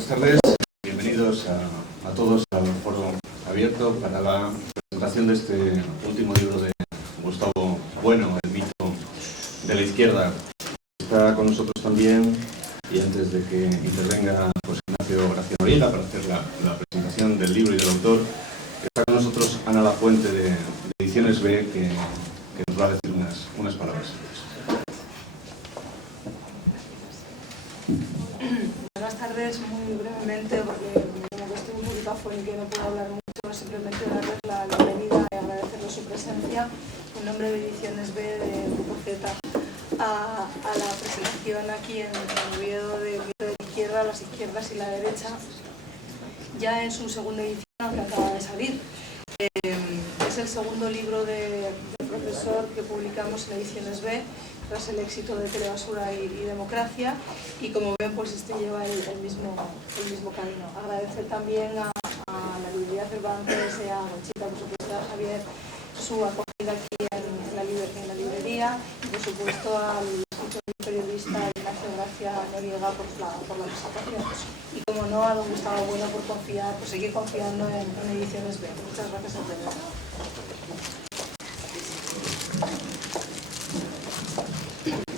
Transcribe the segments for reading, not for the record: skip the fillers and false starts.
Buenas tardes, bienvenidos a todos al foro abierto para la presentación de este último libro de Gustavo Bueno, El mito de la izquierda. Está con nosotros también, y antes de que intervenga José Ignacio Gracia Noriega para hacer la presentación del libro y del autor, está con nosotros Ana Lafuente de Ediciones B, que nos va a decir unas palabras. Buenas tardes, muy brevemente, porque como que estoy un poquito afónica y no puedo hablar mucho, simplemente darles la bienvenida y agradecerles su presencia en nombre de Ediciones B de Grupo Z a la presentación aquí en Oviedo de Mito de la Izquierda, las izquierdas y la derecha, ya en su segunda edición, que acaba de salir. Es el segundo libro del profesor que publicamos en Ediciones B, tras el éxito de Telebasura y Democracia, y como ven, pues este lleva el mismo camino. Agradecer también a la librería Cervantes, a Conchita, por supuesto a Javier, su acogida aquí en la librería, y por supuesto al escritor y periodista Ignacio Gracia Noriega por la presentación. Y como no, a don Gustavo Bueno por seguir confiando en Ediciones B. Muchas gracias a todos.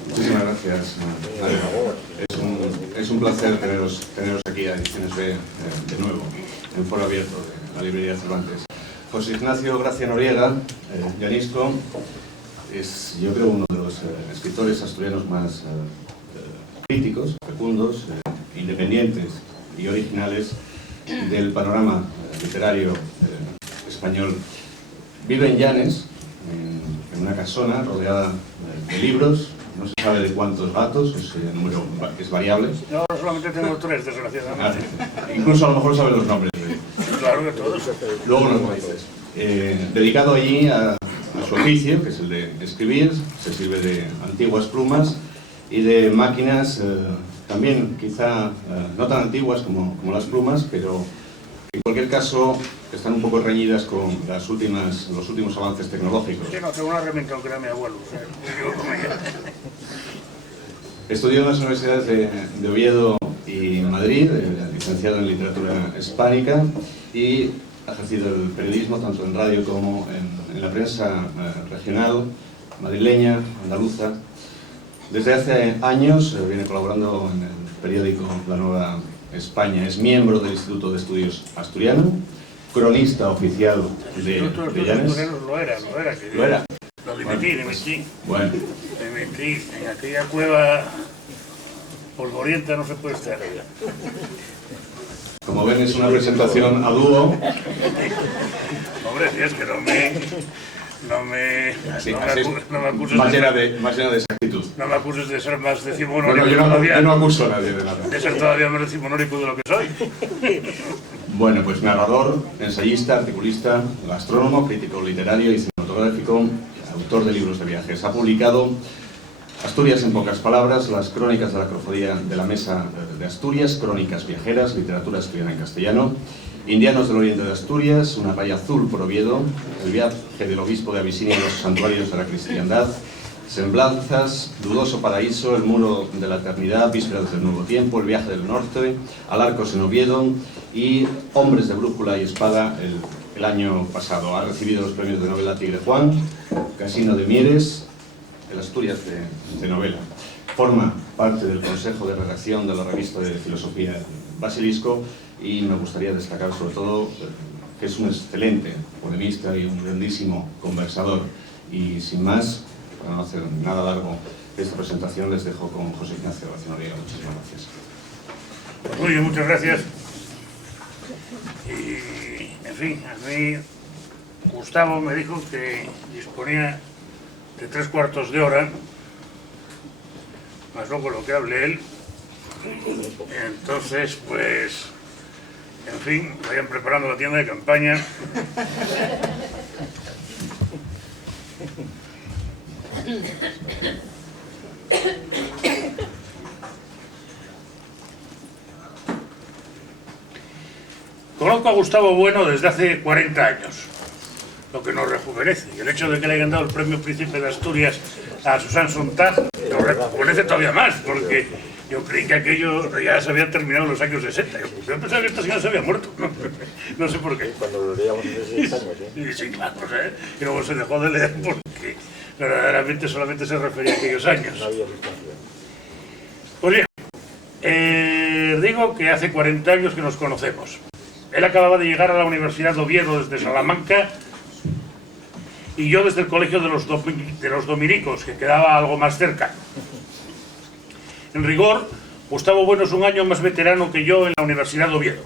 Muchísimas gracias, es un placer teneros aquí a Ediciones B de nuevo, en foro abierto de la librería Cervantes. José Ignacio Gracia Noriega, Llanisco, es, yo creo, uno de los escritores asturianos más críticos, fecundos, independientes y originales del panorama literario español. Vive en Llanes, en una casona rodeada de libros. No se sabe de cuántos gatos, ese número es variable. No, solamente tengo 3, desgraciadamente. Incluso a lo mejor sabe los nombres. Claro que todos. Luego nos lo dices. Dedicado allí a su oficio, que es el de escribir, se sirve de antiguas plumas y de máquinas, también quizá no tan antiguas como las plumas, pero en cualquier caso están un poco reñidas con los últimos avances tecnológicos. Sí, no, tengo una herramienta que era mi abuelo, o sea, yo con ella. Estudió en las universidades de Oviedo y Madrid, licenciado en literatura hispánica, y ha ejercido el periodismo tanto en radio como en la prensa regional, madrileña, andaluza. Desde hace años viene colaborando en el periódico La Nueva España. Es miembro del Instituto de Estudios Asturiano, cronista oficial de Llanes. Lo era. ¿Lo era? Lo dimití. Bueno. Dimití. En aquella cueva polvorienta no se puede estar. Como ven, es una presentación a dúo. Hombre, si es que no me acuses más llena de exactitud. No me acuses de ser más decimonónico. Bueno, yo no acuso a nadie de nada. De ser todavía más decimonónico de lo que soy. Bueno, pues narrador, ensayista, articulista, gastrónomo, crítico literario y cinematográfico, autor de libros de viajes. Ha publicado Asturias en pocas palabras, las crónicas de la cofradía de la Mesa de Asturias, crónicas viajeras, literatura asturiana en castellano, Indianos del Oriente de Asturias, Una playa azul por Oviedo, El viaje del obispo de Abisinia a los santuarios de la cristiandad, Semblanzas, Dudoso paraíso, El muro de la eternidad, Vísperas del nuevo tiempo, El viaje del norte, Alarcos en Oviedo y Hombres de brújula y espada el año pasado. Ha recibido los premios de novela Tigre Juan, Casino de Mieres, el Asturias de novela. Forma parte del consejo de redacción de la revista de filosofía Basilisco, y me gustaría destacar sobre todo que es un excelente polemista y un grandísimo conversador. Y sin más, para no hacer nada largo esta presentación, les dejo con José Ignacio Gracia Noriega. Muchísimas gracias. Muy bien, muchas gracias. Y, en fin, a mí Gustavo me dijo que disponía de 3/4 de hora, más luego lo que hable él. Entonces, pues, en fin, vayan preparando la tienda de campaña. Conozco a Gustavo Bueno desde hace 40 años, lo que nos rejuvenece. Y el hecho de que le hayan dado el premio Príncipe de Asturias a Susan Sontag nos rejuvenece todavía más, porque Yo creí que aquello ya se había terminado en los años 60. Yo pensaba que esta señora se había muerto. No sé por qué. Cuando lo leíamos en 16 años, ¿eh? Sí, claro, y luego se dejó de leer porque verdaderamente solamente se refería a aquellos años. No había distancia. Pues bien, digo que hace 40 años que nos conocemos. Él acababa de llegar a la Universidad de Oviedo desde Salamanca y yo desde el colegio de los dominicos, que quedaba algo más cerca. En rigor, Gustavo Bueno es un año más veterano que yo en la Universidad de Oviedo.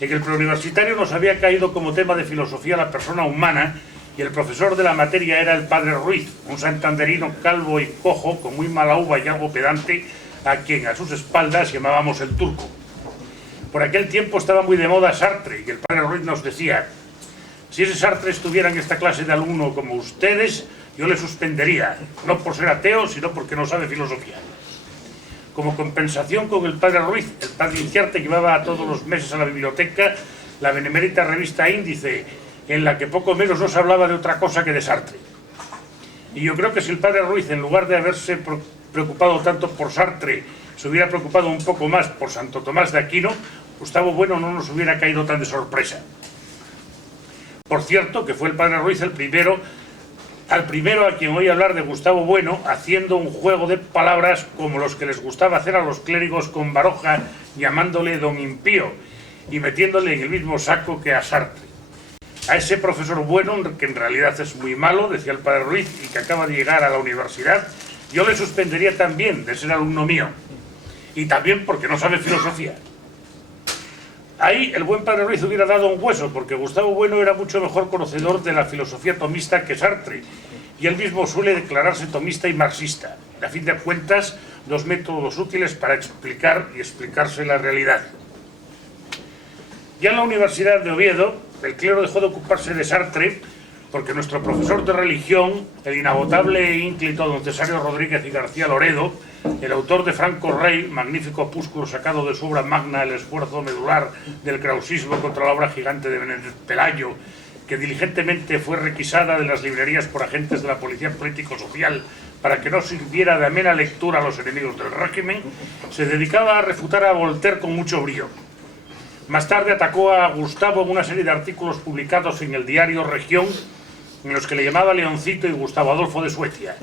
En el preuniversitario nos había caído como tema de filosofía la persona humana y el profesor de la materia era el padre Ruiz, un santanderino calvo y cojo, con muy mala uva y algo pedante, a quien a sus espaldas llamábamos el turco. Por aquel tiempo estaba muy de moda Sartre y el padre Ruiz nos decía: si ese Sartre estuviera en esta clase de alumno como ustedes, yo le suspendería, no por ser ateo, sino porque no sabe filosofía. Como compensación con el padre Ruiz, el padre Inciarte llevaba todos los meses a la biblioteca la benemérita revista Índice, en la que poco menos no se hablaba de otra cosa que de Sartre. Y yo creo que si el padre Ruiz, en lugar de haberse preocupado tanto por Sartre, se hubiera preocupado un poco más por Santo Tomás de Aquino, Gustavo Bueno no nos hubiera caído tan de sorpresa. Por cierto, que fue el padre Ruiz el primero a quien oí hablar de Gustavo Bueno haciendo un juego de palabras como los que les gustaba hacer a los clérigos con Baroja, llamándole don impío y metiéndole en el mismo saco que a Sartre. A ese profesor Bueno, que en realidad es muy malo, decía el padre Ruiz, y que acaba de llegar a la universidad, yo le suspendería también de ser alumno mío. Y también porque no sabe filosofía. Ahí el buen padre Ruiz hubiera dado un hueso, porque Gustavo Bueno era mucho mejor conocedor de la filosofía tomista que Sartre, y él mismo suele declararse tomista y marxista. A fin de cuentas, dos métodos útiles para explicar y explicarse la realidad. Ya en la Universidad de Oviedo, el clero dejó de ocuparse de Sartre, porque nuestro profesor de religión, el inagotable e ínclito don Cesario Rodríguez y García Loredo, el autor de Franco Rey, magnífico opúsculo sacado de su obra magna El esfuerzo medular del krausismo contra la obra gigante de Menéndez Pelayo, que diligentemente fue requisada de las librerías por agentes de la policía político-social para que no sirviera de amena lectura a los enemigos del régimen, se dedicaba a refutar a Voltaire con mucho brío. Más tarde atacó a Gustavo en una serie de artículos publicados en el diario Región, en los que le llamaba Leoncito y Gustavo Adolfo de Suecia.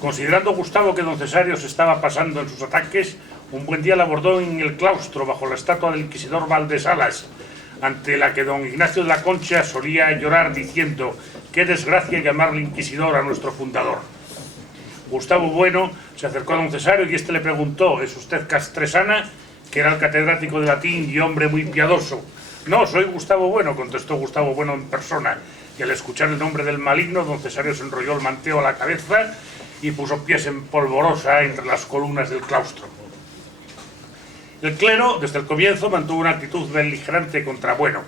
Considerando Gustavo que don Cesario se estaba pasando en sus ataques, un buen día la abordó en el claustro bajo la estatua del inquisidor Valdesalas, ante la que don Ignacio de la Concha solía llorar diciendo: qué desgracia llamarle inquisidor a nuestro fundador. Gustavo Bueno se acercó a don Cesario y éste le preguntó: ¿es usted Castresana?, que era el catedrático de latín y hombre muy piadoso. No, soy Gustavo Bueno, contestó Gustavo Bueno en persona, y al escuchar el nombre del maligno, don Cesario se enrolló el manteo a la cabeza y puso pies en polvorosa entre las columnas del claustro. El clero, desde el comienzo, mantuvo una actitud beligerante contra Bueno.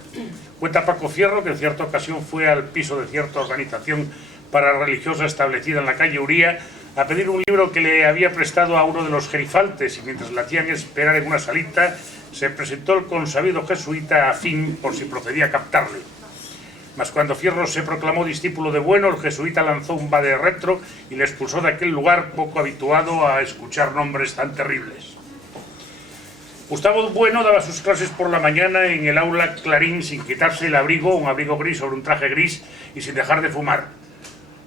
Cuenta Paco Fierro que en cierta ocasión fue al piso de cierta organización parareligiosa establecida en la calle Uría a pedir un libro que le había prestado a uno de los gerifaltes, y mientras le hacían esperar en una salita, se presentó el consabido jesuita afín por si procedía a captarle. Mas cuando Fierro se proclamó discípulo de Bueno, el jesuita lanzó un vade retro y le expulsó de aquel lugar poco habituado a escuchar nombres tan terribles. Gustavo Bueno daba sus clases por la mañana en el aula Clarín sin quitarse el abrigo, un abrigo gris sobre un traje gris, y sin dejar de fumar.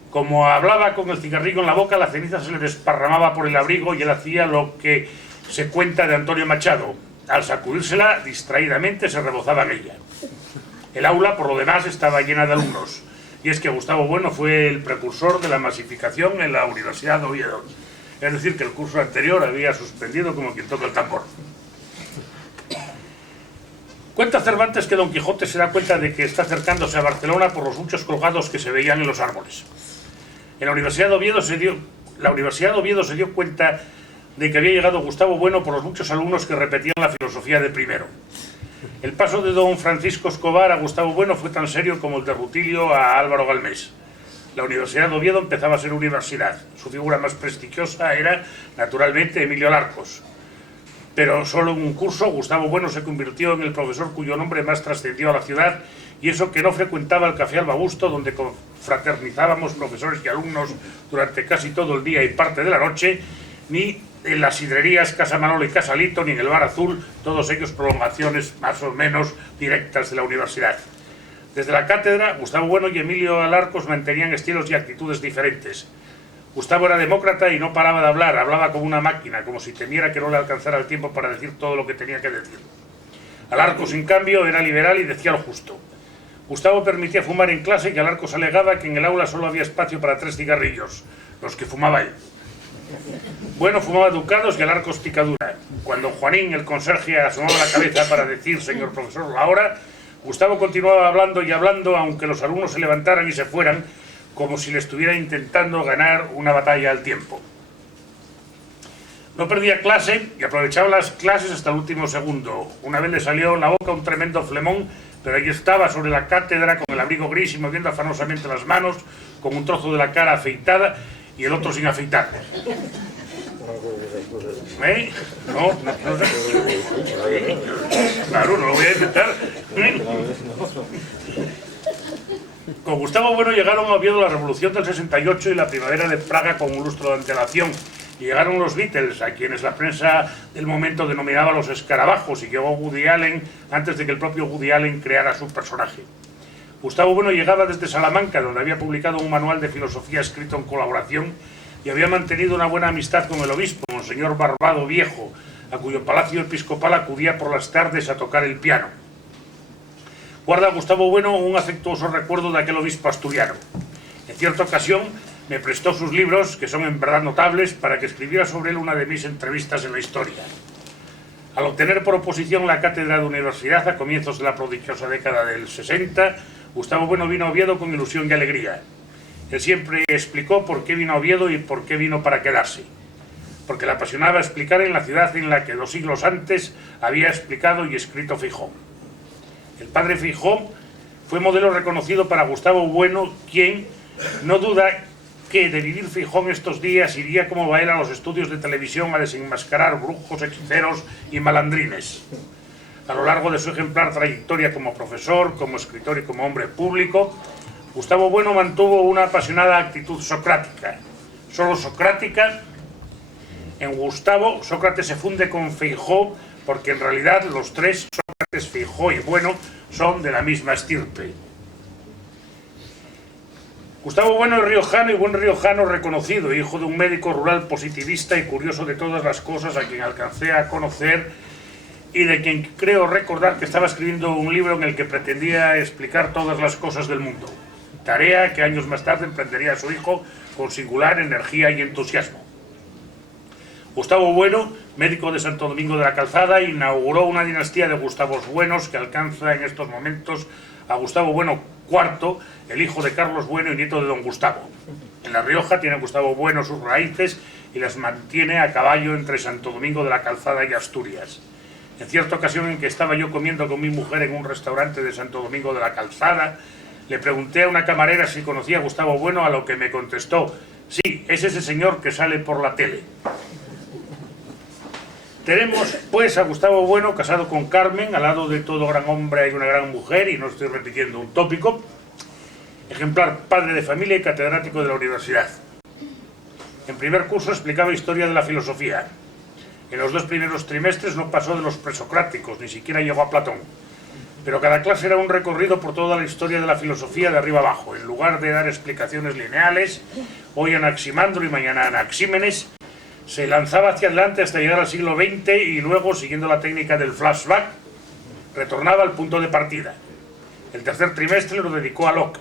Como hablaba con el cigarrillo en la boca, la ceniza se le desparramaba por el abrigo y él hacía lo que se cuenta de Antonio Machado: al sacudírsela, distraídamente se rebozaba en ella. El aula, por lo demás, estaba llena de alumnos, y es que Gustavo Bueno fue el precursor de la masificación en la Universidad de Oviedo. Es decir, que el curso anterior había suspendido como quien toca el tambor. Cuenta Cervantes que Don Quijote se da cuenta de que está acercándose a Barcelona por los muchos colgados que se veían en los árboles. En la Universidad de Oviedo se dio cuenta de que había llegado Gustavo Bueno por los muchos alumnos que repetían la filosofía de primero. El paso de don Francisco Escobar a Gustavo Bueno fue tan serio como el de Rutilio a Álvaro Galmés. La Universidad de Oviedo empezaba a ser universidad. Su figura más prestigiosa era, naturalmente, Emilio Larcos. Pero solo en un curso, Gustavo Bueno se convirtió en el profesor cuyo nombre más trascendió a la ciudad, y eso que no frecuentaba el Café Alba Busto, donde confraternizábamos profesores y alumnos durante casi todo el día y parte de la noche, ni en las sidrerías Casa Manolo y Casa Lito, ni en el Bar Azul, todos ellos prolongaciones más o menos directas de la universidad. Desde la cátedra, Gustavo Bueno y Emilio Alarcos mantenían estilos y actitudes diferentes. Gustavo era demócrata y no paraba de hablar, hablaba como una máquina, como si temiera que no le alcanzara el tiempo para decir todo lo que tenía que decir. Alarcos, en cambio, era liberal y decía lo justo. Gustavo permitía fumar en clase y Alarcos alegaba que en el aula solo había espacio para 3 cigarrillos, los que fumaba él. Bueno fumaba ducados y Alarcos picadura. Cuando Juanín, el conserje, asomaba la cabeza para decir «Señor profesor, la hora», Gustavo continuaba hablando y hablando, aunque los alumnos se levantaran y se fueran, como si le estuviera intentando ganar una batalla al tiempo. No perdía clase y aprovechaba las clases hasta el último segundo. Una vez le salió en la boca un tremendo flemón, pero allí estaba sobre la cátedra con el abrigo gris y moviendo afanosamente las manos, con un trozo de la cara afeitada y el otro sin afeitar. ¿Eh? No sé. Claro, no lo voy a intentar. Con Gustavo Bueno llegaron a Oviedo la Revolución del 68 y la Primavera de Praga con un lustro de antelación. Y llegaron los Beatles, a quienes la prensa del momento denominaba los escarabajos, y llegó Woody Allen antes de que el propio Woody Allen creara su personaje. Gustavo Bueno llegaba desde Salamanca, donde había publicado un manual de filosofía escrito en colaboración y había mantenido una buena amistad con el obispo, Monseñor Barbado Viejo, a cuyo palacio episcopal acudía por las tardes a tocar el piano. Guarda Gustavo Bueno un afectuoso recuerdo de aquel obispo asturiano. En cierta ocasión me prestó sus libros, que son en verdad notables, para que escribiera sobre él una de mis entrevistas en la historia. Al obtener por oposición la cátedra de universidad a comienzos de la prodigiosa década del 60, Gustavo Bueno vino a Oviedo con ilusión y alegría. Él siempre explicó por qué vino a Oviedo y por qué vino para quedarse. Porque le apasionaba explicar en la ciudad en la que 2 siglos antes había explicado y escrito Feijoo. El padre Feijoo fue modelo reconocido para Gustavo Bueno, quien no duda que de vivir Feijoo estos días iría como va él a los estudios de televisión a desenmascarar brujos, hechiceros y malandrines. A lo largo de su ejemplar trayectoria como profesor, como escritor y como hombre público, Gustavo Bueno mantuvo una apasionada actitud socrática. Solo socrática. En Gustavo, Sócrates se funde con Feijoo porque en realidad los 3, Sócrates, Feijoo y Bueno, son de la misma estirpe. Gustavo Bueno es riojano y buen riojano reconocido, hijo de un médico rural positivista y curioso de todas las cosas, a quien alcancé a conocer y de quien creo recordar que estaba escribiendo un libro en el que pretendía explicar todas las cosas del mundo, tarea que años más tarde emprendería su hijo con singular energía y entusiasmo. Gustavo Bueno, médico de Santo Domingo de la Calzada, inauguró una dinastía de Gustavos Buenos que alcanza en estos momentos a Gustavo Bueno IV, el hijo de Carlos Bueno y nieto de don Gustavo. En La Rioja tiene Gustavo Bueno sus raíces y las mantiene a caballo entre Santo Domingo de la Calzada y Asturias. En cierta ocasión en que estaba yo comiendo con mi mujer en un restaurante de Santo Domingo de la Calzada, le pregunté a una camarera si conocía a Gustavo Bueno, a lo que me contestó: sí, es ese señor que sale por la tele. Tenemos pues a Gustavo Bueno casado con Carmen, al lado de todo gran hombre hay una gran mujer, y no estoy repitiendo un tópico, ejemplar padre de familia y catedrático de la universidad. En primer curso explicaba historia de la filosofía. En los 2 primeros trimestres no pasó de los presocráticos, ni siquiera llegó a Platón. Pero cada clase era un recorrido por toda la historia de la filosofía de arriba abajo. En lugar de dar explicaciones lineales, hoy Anaximandro y mañana Anaxímenes, se lanzaba hacia adelante hasta llegar al siglo XX y luego, siguiendo la técnica del flashback, retornaba al punto de partida. El tercer trimestre lo dedicó a Locke,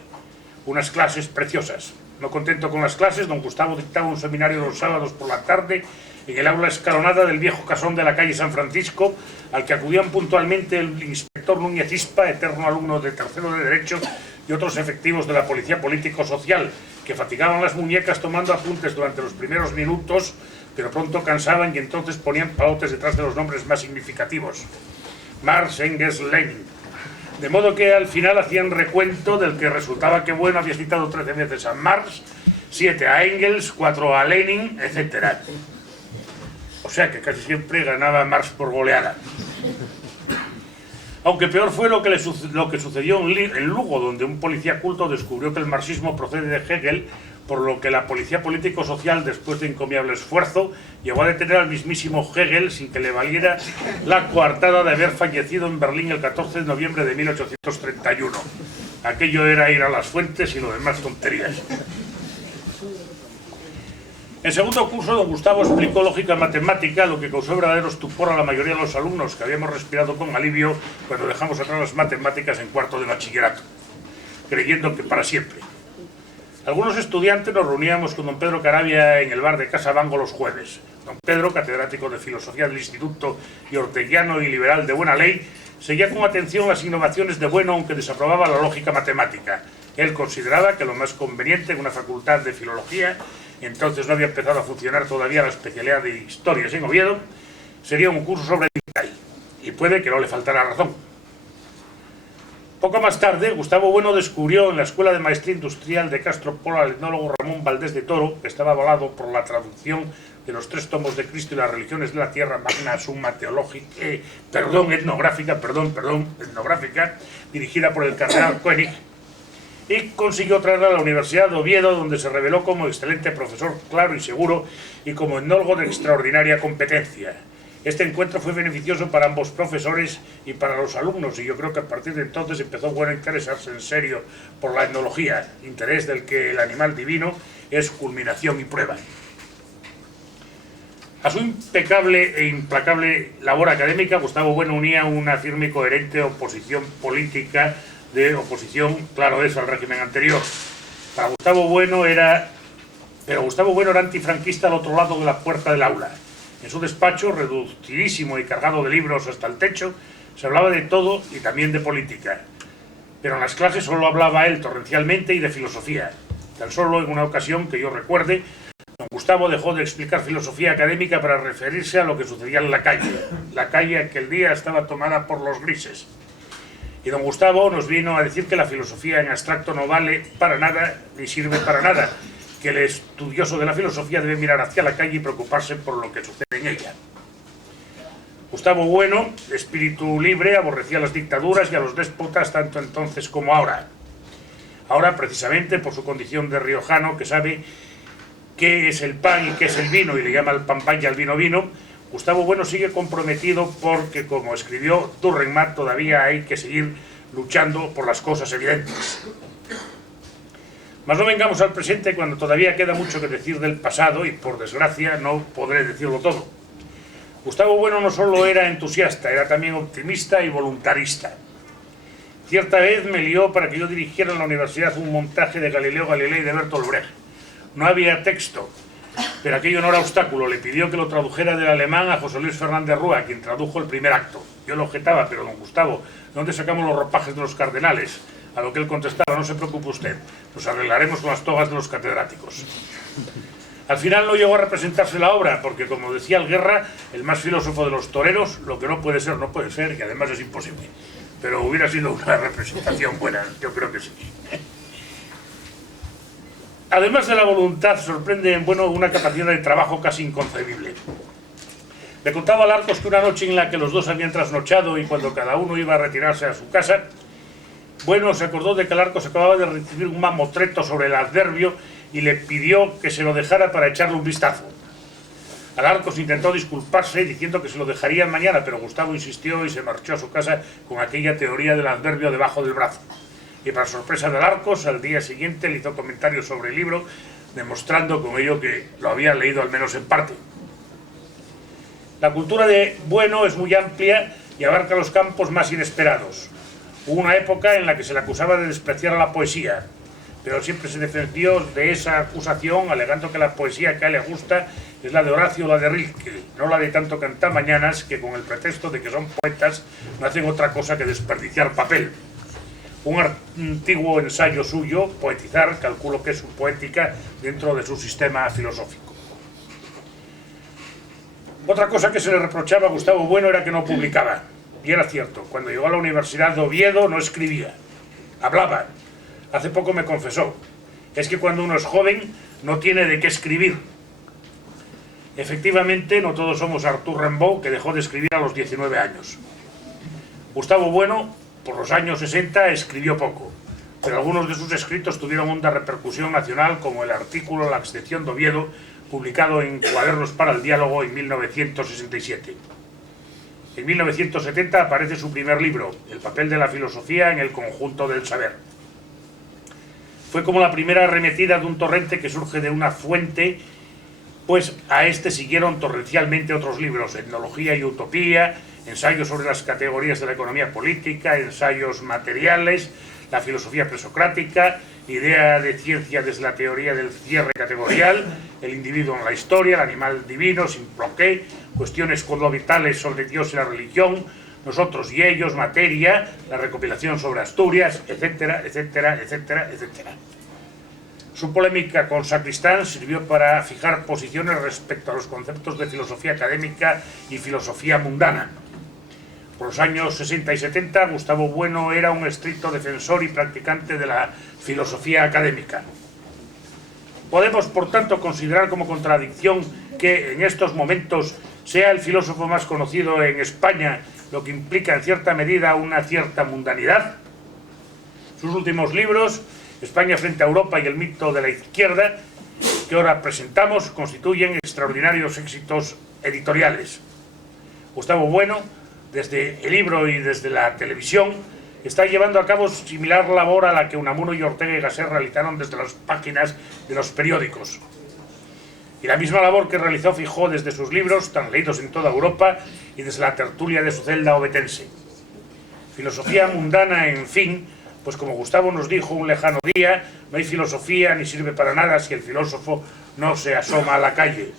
unas clases preciosas. No contento con las clases, don Gustavo dictaba un seminario los sábados por la tarde en el aula escalonada del viejo casón de la calle San Francisco, al que acudían puntualmente el inspector Núñez Ispa, eterno alumno de tercero de Derecho, y otros efectivos de la Policía Político-Social, que fatigaban las muñecas tomando apuntes durante los primeros minutos, pero pronto cansaban y entonces ponían palotes detrás de los nombres más significativos: Marx, Engels, Lenin. De modo que al final hacían recuento del que resultaba que Bueno había citado 13 veces a Marx, 7 a Engels, 4 a Lenin, etc. O sea que casi siempre ganaba Marx por goleada. Aunque peor fue lo que sucedió en Lugo, donde un policía culto descubrió que el marxismo procede de Hegel, por lo que la policía político-social, después de encomiable esfuerzo, llegó a detener al mismísimo Hegel sin que le valiera la coartada de haber fallecido en Berlín el 14 de noviembre de 1831. Aquello era ir a las fuentes y lo demás tonterías. En segundo curso, don Gustavo explicó lógica matemática, lo que causó verdadero estupor a la mayoría de los alumnos, que habíamos respirado con alivio cuando dejamos atrás las matemáticas en cuarto de bachillerato, creyendo que para siempre. Algunos estudiantes nos reuníamos con don Pedro Caravia en el bar de Casa Bango los jueves. Don Pedro, catedrático de Filosofía del Instituto y orteguiano y liberal de buena ley, seguía con atención las innovaciones de Bueno, aunque desaprobaba la lógica matemática. Él consideraba que lo más conveniente en una facultad de filología, entonces no había empezado a funcionar todavía la especialidad de Historias en Oviedo, sería un curso sobre Bitcoin, y puede que no le faltara razón. Poco más tarde, Gustavo Bueno descubrió en la Escuela de Maestría Industrial de Castro Polo al etnólogo Ramón Valdés de Toro, que estaba avalado por la traducción de los 3 tomos de Cristo y las religiones de la tierra, Magna Summa etnográfica, dirigida por el cardenal Koenig, y consiguió traerla a la Universidad de Oviedo, donde se reveló como excelente profesor, claro y seguro, y como etnólogo de extraordinaria competencia. Este encuentro fue beneficioso para ambos profesores y para los alumnos, y yo creo que a partir de entonces empezó Bueno a interesarse en serio por la etnología, interés del que el animal divino es culminación y prueba. A su impecable e implacable labor académica, Gustavo Bueno unía una firme y coherente oposición política, de oposición, claro, eso al régimen anterior. Gustavo Bueno era antifranquista al otro lado de la puerta del aula. En su despacho, reducidísimo y cargado de libros hasta el techo, se hablaba de todo y también de política. Pero en las clases solo hablaba él torrencialmente y de filosofía. Tan solo en una ocasión que yo recuerde, don Gustavo dejó de explicar filosofía académica para referirse a lo que sucedía en la calle aquel día estaba tomada por los grises. Y don Gustavo nos vino a decir que la filosofía en abstracto no vale para nada ni sirve para nada, que el estudioso de la filosofía debe mirar hacia la calle y preocuparse por lo que sucede en ella. Gustavo Bueno, de espíritu libre, aborrecía las dictaduras y a los déspotas tanto entonces como ahora. Ahora, precisamente por su condición de riojano, que sabe qué es el pan y qué es el vino y le llama al pan pan y al vino vino, Gustavo Bueno sigue comprometido porque, como escribió Dürrenmatt, todavía hay que seguir luchando por las cosas evidentes. Mas no vengamos al presente cuando todavía queda mucho que decir del pasado y, por desgracia, no podré decirlo todo. Gustavo Bueno no solo era entusiasta, era también optimista y voluntarista. Cierta vez me lió para que yo dirigiera en la universidad un montaje de Galileo Galilei de Bertolt Brecht. No había texto, pero aquello no era obstáculo. Le pidió que lo tradujera del alemán a José Luis Fernández Rúa, quien tradujo el primer acto. Yo lo objetaba, pero don Gustavo, ¿dónde sacamos los ropajes de los cardenales? A lo que él contestaba, no se preocupe usted, nos arreglaremos con las togas de los catedráticos. Al final no llegó a representarse la obra, porque como decía el Guerra, el más filósofo de los toreros, lo que no puede ser, no puede ser, y además es imposible. Pero hubiera sido una representación buena, yo creo que sí. Además de la voluntad, sorprende en Bueno una capacidad de trabajo casi inconcebible. Le contaba a Larcos que una noche en la que los dos habían trasnochado y cuando cada uno iba a retirarse a su casa, Bueno se acordó de que Larcos acababa de recibir un mamotreto sobre el adverbio y le pidió que se lo dejara para echarle un vistazo. Larcos intentó disculparse diciendo que se lo dejaría mañana, pero Gustavo insistió y se marchó a su casa con aquella teoría del adverbio debajo del brazo. Y para sorpresa de Larcos, al día siguiente le hizo comentarios sobre el libro, demostrando con ello que lo había leído al menos en parte. La cultura de Bueno es muy amplia y abarca los campos más inesperados. Hubo una época en la que se le acusaba de despreciar a la poesía, pero siempre se defendió de esa acusación alegando que la poesía que a él le gusta es la de Horacio o la de Rilke, no la de tanto cantamañanas que con el pretexto de que son poetas no hacen otra cosa que desperdiciar papel. Un antiguo ensayo suyo, Poetizar, calculo que es su poética dentro de su sistema filosófico. Otra cosa que se le reprochaba a Gustavo Bueno era que no publicaba. Y era cierto, cuando llegó a la Universidad de Oviedo no escribía, hablaba. Hace poco me confesó, es que cuando uno es joven no tiene de qué escribir. Efectivamente, no todos somos Arthur Rimbaud, que dejó de escribir a los 19 años. Gustavo Bueno, por los años 60, escribió poco, pero algunos de sus escritos tuvieron honda repercusión nacional, como el artículo La excepción de Oviedo, publicado en Cuadernos para el Diálogo en 1967. En 1970 aparece su primer libro, El papel de la filosofía en el conjunto del saber. Fue como la primera arremetida de un torrente que surge de una fuente, pues a este siguieron torrencialmente otros libros: Etnología y Utopía, ensayos sobre las categorías de la economía política, ensayos materiales, la filosofía presocrática, idea de ciencia desde la teoría del cierre categorial, el individuo en la historia, el animal divino, Simplonqué, cuestiones codovitales sobre Dios y la religión, nosotros y ellos, materia, la recopilación sobre Asturias, etcétera, etcétera, etcétera, etcétera. Su polémica con Sacristán sirvió para fijar posiciones respecto a los conceptos de filosofía académica y filosofía mundana. Por los años 60 y 70, Gustavo Bueno era un estricto defensor y practicante de la filosofía académica. Podemos, por tanto, considerar como contradicción que en estos momentos sea el filósofo más conocido en España, lo que implica en cierta medida una cierta mundanidad. Sus últimos libros, España frente a Europa y el mito de la izquierda, que ahora presentamos, constituyen extraordinarios éxitos editoriales. Gustavo Bueno, desde el libro y desde la televisión, está llevando a cabo similar labor a la que Unamuno y Ortega y Gasset realizaron desde las páginas de los periódicos. Y la misma labor que realizó Feijóo desde sus libros, tan leídos en toda Europa, y desde la tertulia de su celda ovetense. Filosofía mundana, en fin, pues como Gustavo nos dijo un lejano día, no hay filosofía ni sirve para nada si el filósofo no se asoma a la calle.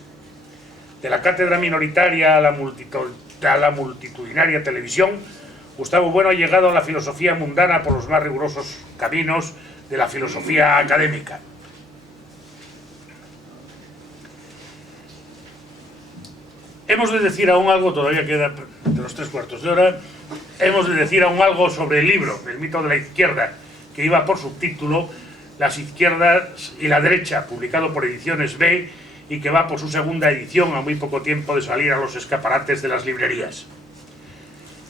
De la cátedra minoritaria a la multitudinaria televisión, Gustavo Bueno ha llegado a la filosofía mundana por los más rigurosos caminos de la filosofía académica. Hemos de decir aún algo, todavía queda de los 3/4 de hora, hemos de decir aún algo sobre el libro, El mito de la izquierda, que iba por subtítulo Las izquierdas y la derecha, publicado por Ediciones B, y que va por su segunda edición a muy poco tiempo de salir a los escaparates de las librerías.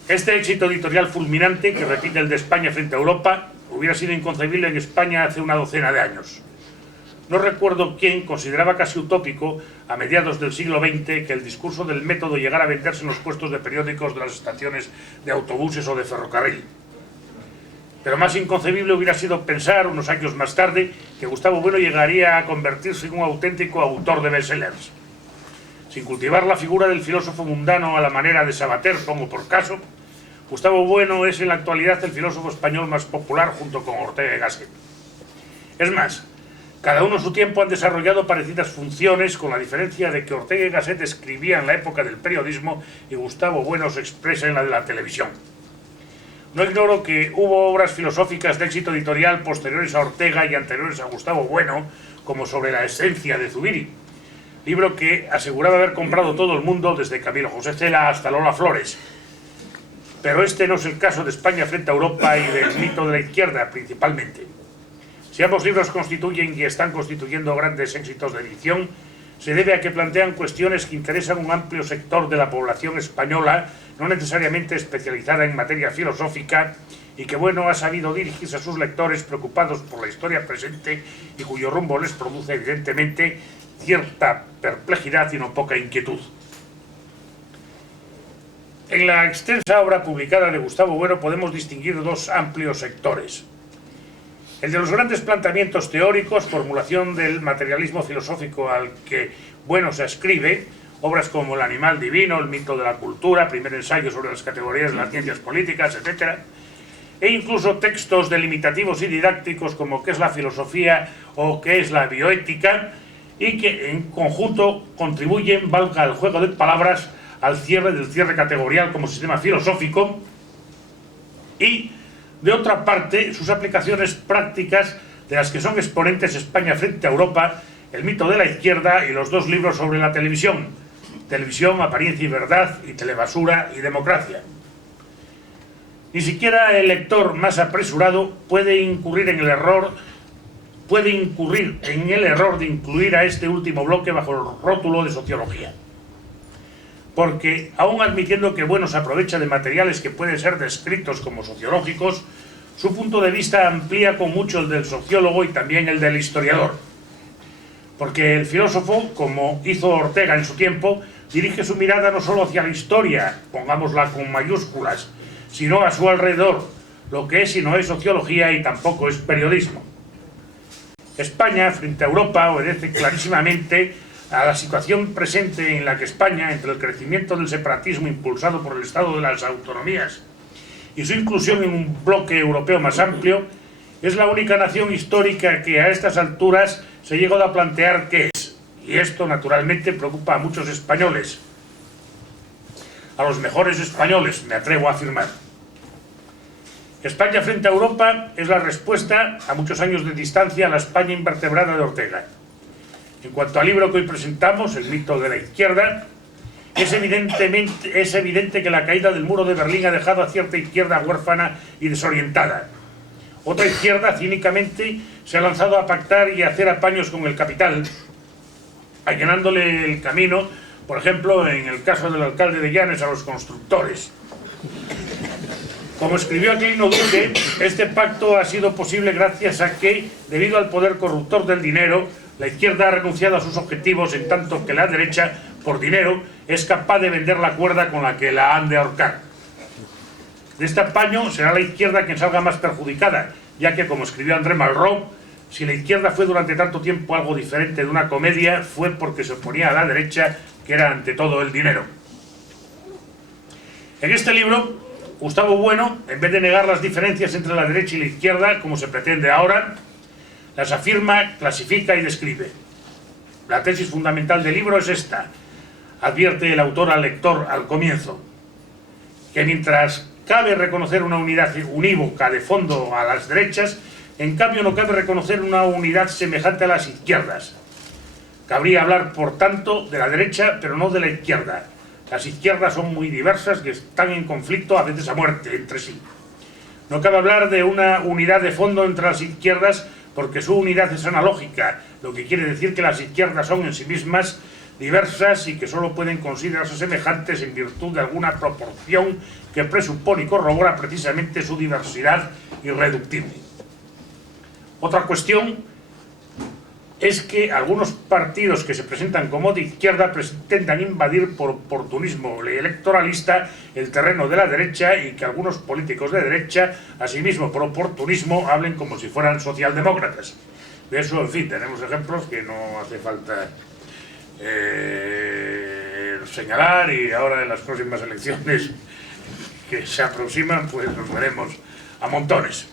Este éxito editorial fulminante, que repite el de España frente a Europa, hubiera sido inconcebible en España hace una docena de años. No recuerdo quién consideraba casi utópico, a mediados del siglo XX, que el discurso del método llegara a venderse en los puestos de periódicos de las estaciones de autobuses o de ferrocarril. Pero más inconcebible hubiera sido pensar, unos años más tarde, que Gustavo Bueno llegaría a convertirse en un auténtico autor de bestsellers. Sin cultivar la figura del filósofo mundano a la manera de Sabater, pongo por caso, Gustavo Bueno es en la actualidad el filósofo español más popular junto con Ortega y Gasset. Es más, cada uno a su tiempo han desarrollado parecidas funciones, con la diferencia de que Ortega y Gasset escribía en la época del periodismo y Gustavo Bueno se expresa en la de la televisión. No ignoro que hubo obras filosóficas de éxito editorial posteriores a Ortega y anteriores a Gustavo Bueno, como Sobre la esencia de Zubiri, libro que aseguraba haber comprado todo el mundo, desde Camilo José Cela hasta Lola Flores. Pero este no es el caso de España frente a Europa y del mito de la izquierda, principalmente. Si ambos libros constituyen y están constituyendo grandes éxitos de edición, se debe a que plantean cuestiones que interesan a un amplio sector de la población española, no necesariamente especializada en materia filosófica, y que Bueno ha sabido dirigirse a sus lectores preocupados por la historia presente y cuyo rumbo les produce evidentemente cierta perplejidad y no poca inquietud. En la extensa obra publicada de Gustavo Bueno podemos distinguir dos amplios sectores. El de los grandes planteamientos teóricos, formulación del materialismo filosófico al que Bueno se ascribe, obras como El animal divino, El mito de la cultura, primer ensayo sobre las categorías de las ciencias políticas, etc., e incluso textos delimitativos y didácticos como qué es la filosofía o qué es la bioética, y que en conjunto contribuyen, valga el juego de palabras, al cierre del cierre categorial como sistema filosófico, y de otra parte sus aplicaciones prácticas, de las que son exponentes España frente a Europa, El mito de la izquierda y los dos libros sobre la televisión, Televisión, apariencia y verdad, y Telebasura y democracia. Ni siquiera el lector más apresurado puede incurrir en el error de incluir a este último bloque bajo el rótulo de sociología. porque, aun admitiendo que Bueno se aprovecha de materiales que pueden ser descritos como sociológicos, su punto de vista amplía con mucho el del sociólogo y también el del historiador. Porque el filósofo, como hizo Ortega en su tiempo, dirige su mirada no solo hacia la historia, pongámosla con mayúsculas, sino a su alrededor, lo que es y no es sociología y tampoco es periodismo. España, frente a Europa, obedece clarísimamente a la situación presente en la que España, entre el crecimiento del separatismo impulsado por el Estado de las Autonomías y su inclusión en un bloque europeo más amplio, es la única nación histórica que a estas alturas se llegó a plantear qué es. Y esto, naturalmente, preocupa a muchos españoles. A los mejores españoles, me atrevo a afirmar. España frente a Europa es la respuesta a muchos años de distancia a la España invertebrada de Ortega. En cuanto al libro que hoy presentamos, El mito de la izquierda, es evidente que la caída del muro de Berlín ha dejado a cierta izquierda huérfana y desorientada. Otra izquierda, cínicamente, se ha lanzado a pactar y a hacer apaños con el capital, allanándole el camino, por ejemplo, en el caso del alcalde de Llanes, a los constructores. Como escribió Aquilino Duque, este pacto ha sido posible gracias a que, debido al poder corruptor del dinero, la izquierda ha renunciado a sus objetivos, en tanto que la derecha, por dinero, es capaz de vender la cuerda con la que la han de ahorcar. De este apaño será la izquierda quien salga más perjudicada, ya que, como escribió André Malraux, si la izquierda fue durante tanto tiempo algo diferente de una comedia, fue porque se oponía a la derecha, que era ante todo el dinero. En este libro, Gustavo Bueno, en vez de negar las diferencias entre la derecha y la izquierda, como se pretende ahora, las afirma, clasifica y describe. La tesis fundamental del libro es esta, advierte el autor al lector al comienzo, que mientras cabe reconocer una unidad unívoca de fondo a las derechas, en cambio no cabe reconocer una unidad semejante a las izquierdas. Cabría hablar, por tanto, de la derecha, pero no de la izquierda. Las izquierdas son muy diversas y están en conflicto, a veces a muerte, entre sí. No cabe hablar de una unidad de fondo entre las izquierdas porque su unidad es analógica, lo que quiere decir que las izquierdas son en sí mismas diversas y que solo pueden considerarse semejantes en virtud de alguna proporción que presupone y corrobora precisamente su diversidad irreductible. Otra cuestión es que algunos partidos que se presentan como de izquierda pretendan invadir por oportunismo electoralista el terreno de la derecha y que algunos políticos de derecha, asimismo por oportunismo, hablen como si fueran socialdemócratas. De eso, en fin, tenemos ejemplos que no hace falta señalar, y ahora en las próximas elecciones que se aproximan, pues los veremos a montones.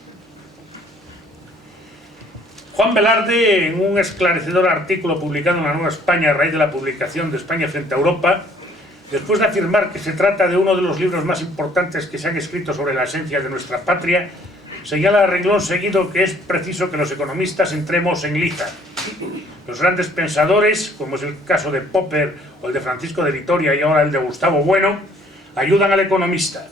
Juan Velarde, en un esclarecedor artículo publicado en La Nueva España a raíz de la publicación de España frente a Europa, después de afirmar que se trata de uno de los libros más importantes que se han escrito sobre la esencia de nuestra patria, señala a renglón seguido que es preciso que los economistas entremos en liza. Los grandes pensadores, como es el caso de Popper o el de Francisco de Vitoria y ahora el de Gustavo Bueno, ayudan al economista.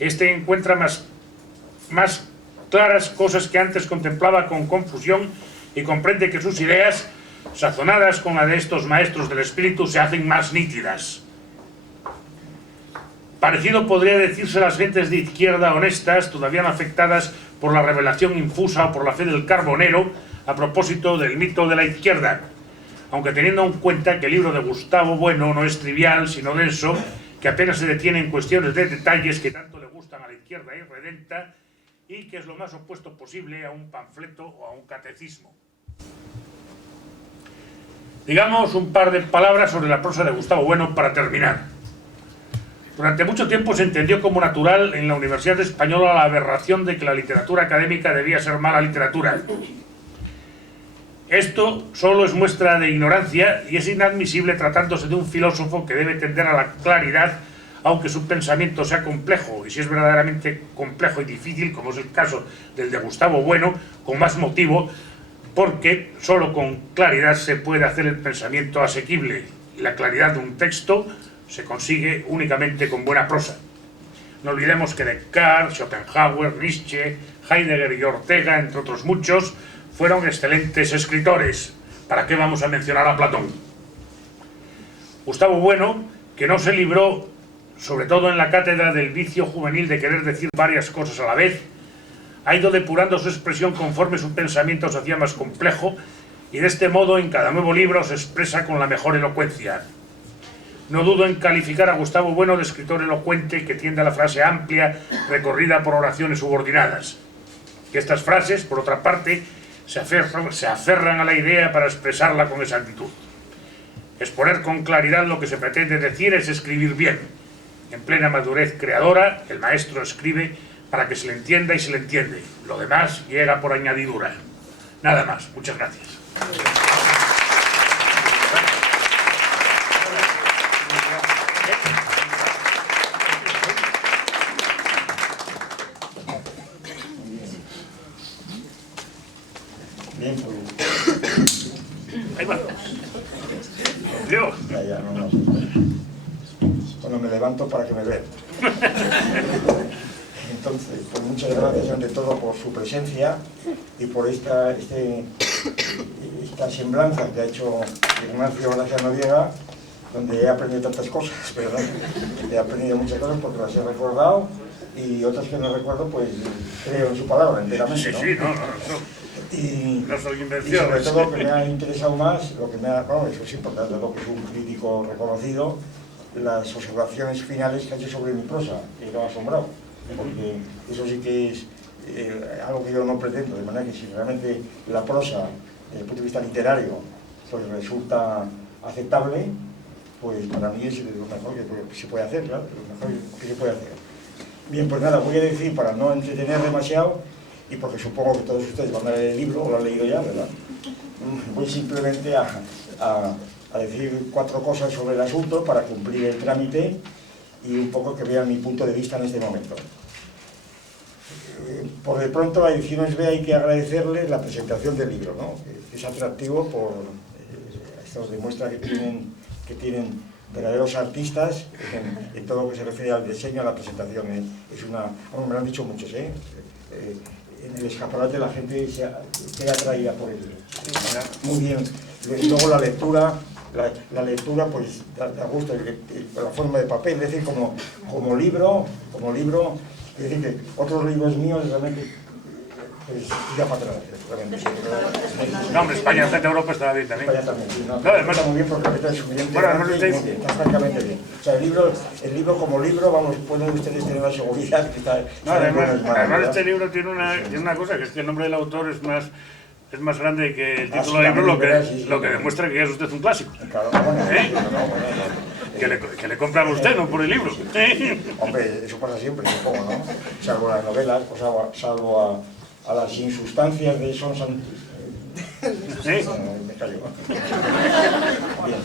Este encuentra más claras cosas que antes contemplaba con confusión y comprende que sus ideas, sazonadas con la de estos maestros del espíritu, se hacen más nítidas. Parecido podría decirse a las gentes de izquierda honestas, todavía no afectadas por la revelación infusa o por la fe del Carbonero, a propósito del mito de la izquierda, aunque teniendo en cuenta que el libro de Gustavo Bueno no es trivial, sino denso, que apenas se detiene en cuestiones de detalles que tanto le gustan a la izquierda irredenta, y que es lo más opuesto posible a un panfleto o a un catecismo. Digamos un par de palabras sobre la prosa de Gustavo Bueno para terminar. Durante mucho tiempo se entendió como natural en la Universidad Española la aberración de que la literatura académica debía ser mala literatura. Esto solo es muestra de ignorancia y es inadmisible tratándose de un filósofo que debe tender a la claridad, aunque su pensamiento sea complejo, y si es verdaderamente complejo y difícil, como es el caso del de Gustavo Bueno, con más motivo, porque solo con claridad se puede hacer el pensamiento asequible, y la claridad de un texto se consigue únicamente con buena prosa. No olvidemos que Descartes, Schopenhauer, Nietzsche, Heidegger y Ortega, entre otros muchos, fueron excelentes escritores. ¿Para qué vamos a mencionar a Platón? Gustavo Bueno, que no se libró, sobre todo en la cátedra, del vicio juvenil de querer decir varias cosas a la vez, ha ido depurando su expresión conforme su pensamiento se hacía más complejo, y de este modo en cada nuevo libro se expresa con la mejor elocuencia. No dudo en calificar a Gustavo Bueno de escritor elocuente que tiende a la frase amplia recorrida por oraciones subordinadas. Que estas frases, por otra parte, se aferran a la idea para expresarla con exactitud. Exponer con claridad lo que se pretende decir es escribir bien. En plena madurez creadora, el maestro escribe para que se le entienda y se le entiende. Lo demás llega por añadidura. Nada más. Muchas gracias. Bien, pues. Ahí va. Dios. Ya, no. Bueno, me levanto para que me vean. Entonces, pues muchas gracias ante todo por su presencia y por esta semblanza que ha hecho Ignacio Gracia Noriega, donde he aprendido tantas cosas, ¿verdad? He aprendido muchas cosas porque las he recordado y otras que no recuerdo, pues creo en su palabra enteramente, ¿no? Sí, no. Y No soy invención. Y sobre todo lo que me ha interesado más, lo que me ha, bueno, eso es importante, lo que es un crítico reconocido, las observaciones finales que ha hecho sobre mi prosa, que lo ha asombrado, porque eso sí que es algo que yo no pretendo, de manera que si realmente la prosa, desde el punto de vista literario, pues resulta aceptable, pues para mí es lo mejor que se puede hacer, claro, lo mejor que se puede hacer. Bien, pues nada, voy a decir, para no entretener demasiado, y porque supongo que todos ustedes van a leer el libro, o lo han leído ya, ¿verdad? Voy simplemente a decir 4 cosas sobre el asunto para cumplir el trámite y un poco que vean mi punto de vista en este momento. Por de pronto a Ediciones B hay que agradecerles la presentación del libro, ¿no? Que es atractivo por... esto demuestra que tienen verdaderos artistas en todo lo que se refiere al diseño, a la presentación. Es una... Bueno, me lo han dicho muchos, ¿eh? En el escaparate la gente queda atraída por él. Muy bien. Luego la lectura pues da gusto, la forma de papel, es decir, como libro, es decir, que otros libros míos realmente pues ya para atrás, realmente. No, hombre, España frente a Europa está bien también. España también, sí, no, además, está muy bien porque la letra es suficiente, bueno, está francamente bien. O sea, el libro como libro, vamos, pueden ustedes tener la seguridad que está... No, además este libro tiene una cosa, que es que el nombre del autor es más grande que el título del libro, lo que demuestra que es usted un clásico. Claro, bueno, Que le compran a usted, no por el libro. Hombre, eso pasa siempre, supongo, ¿no? Salvo las novelas, pues, salvo a las insustancias de Son San... ¿Sí? Me callo. Bien.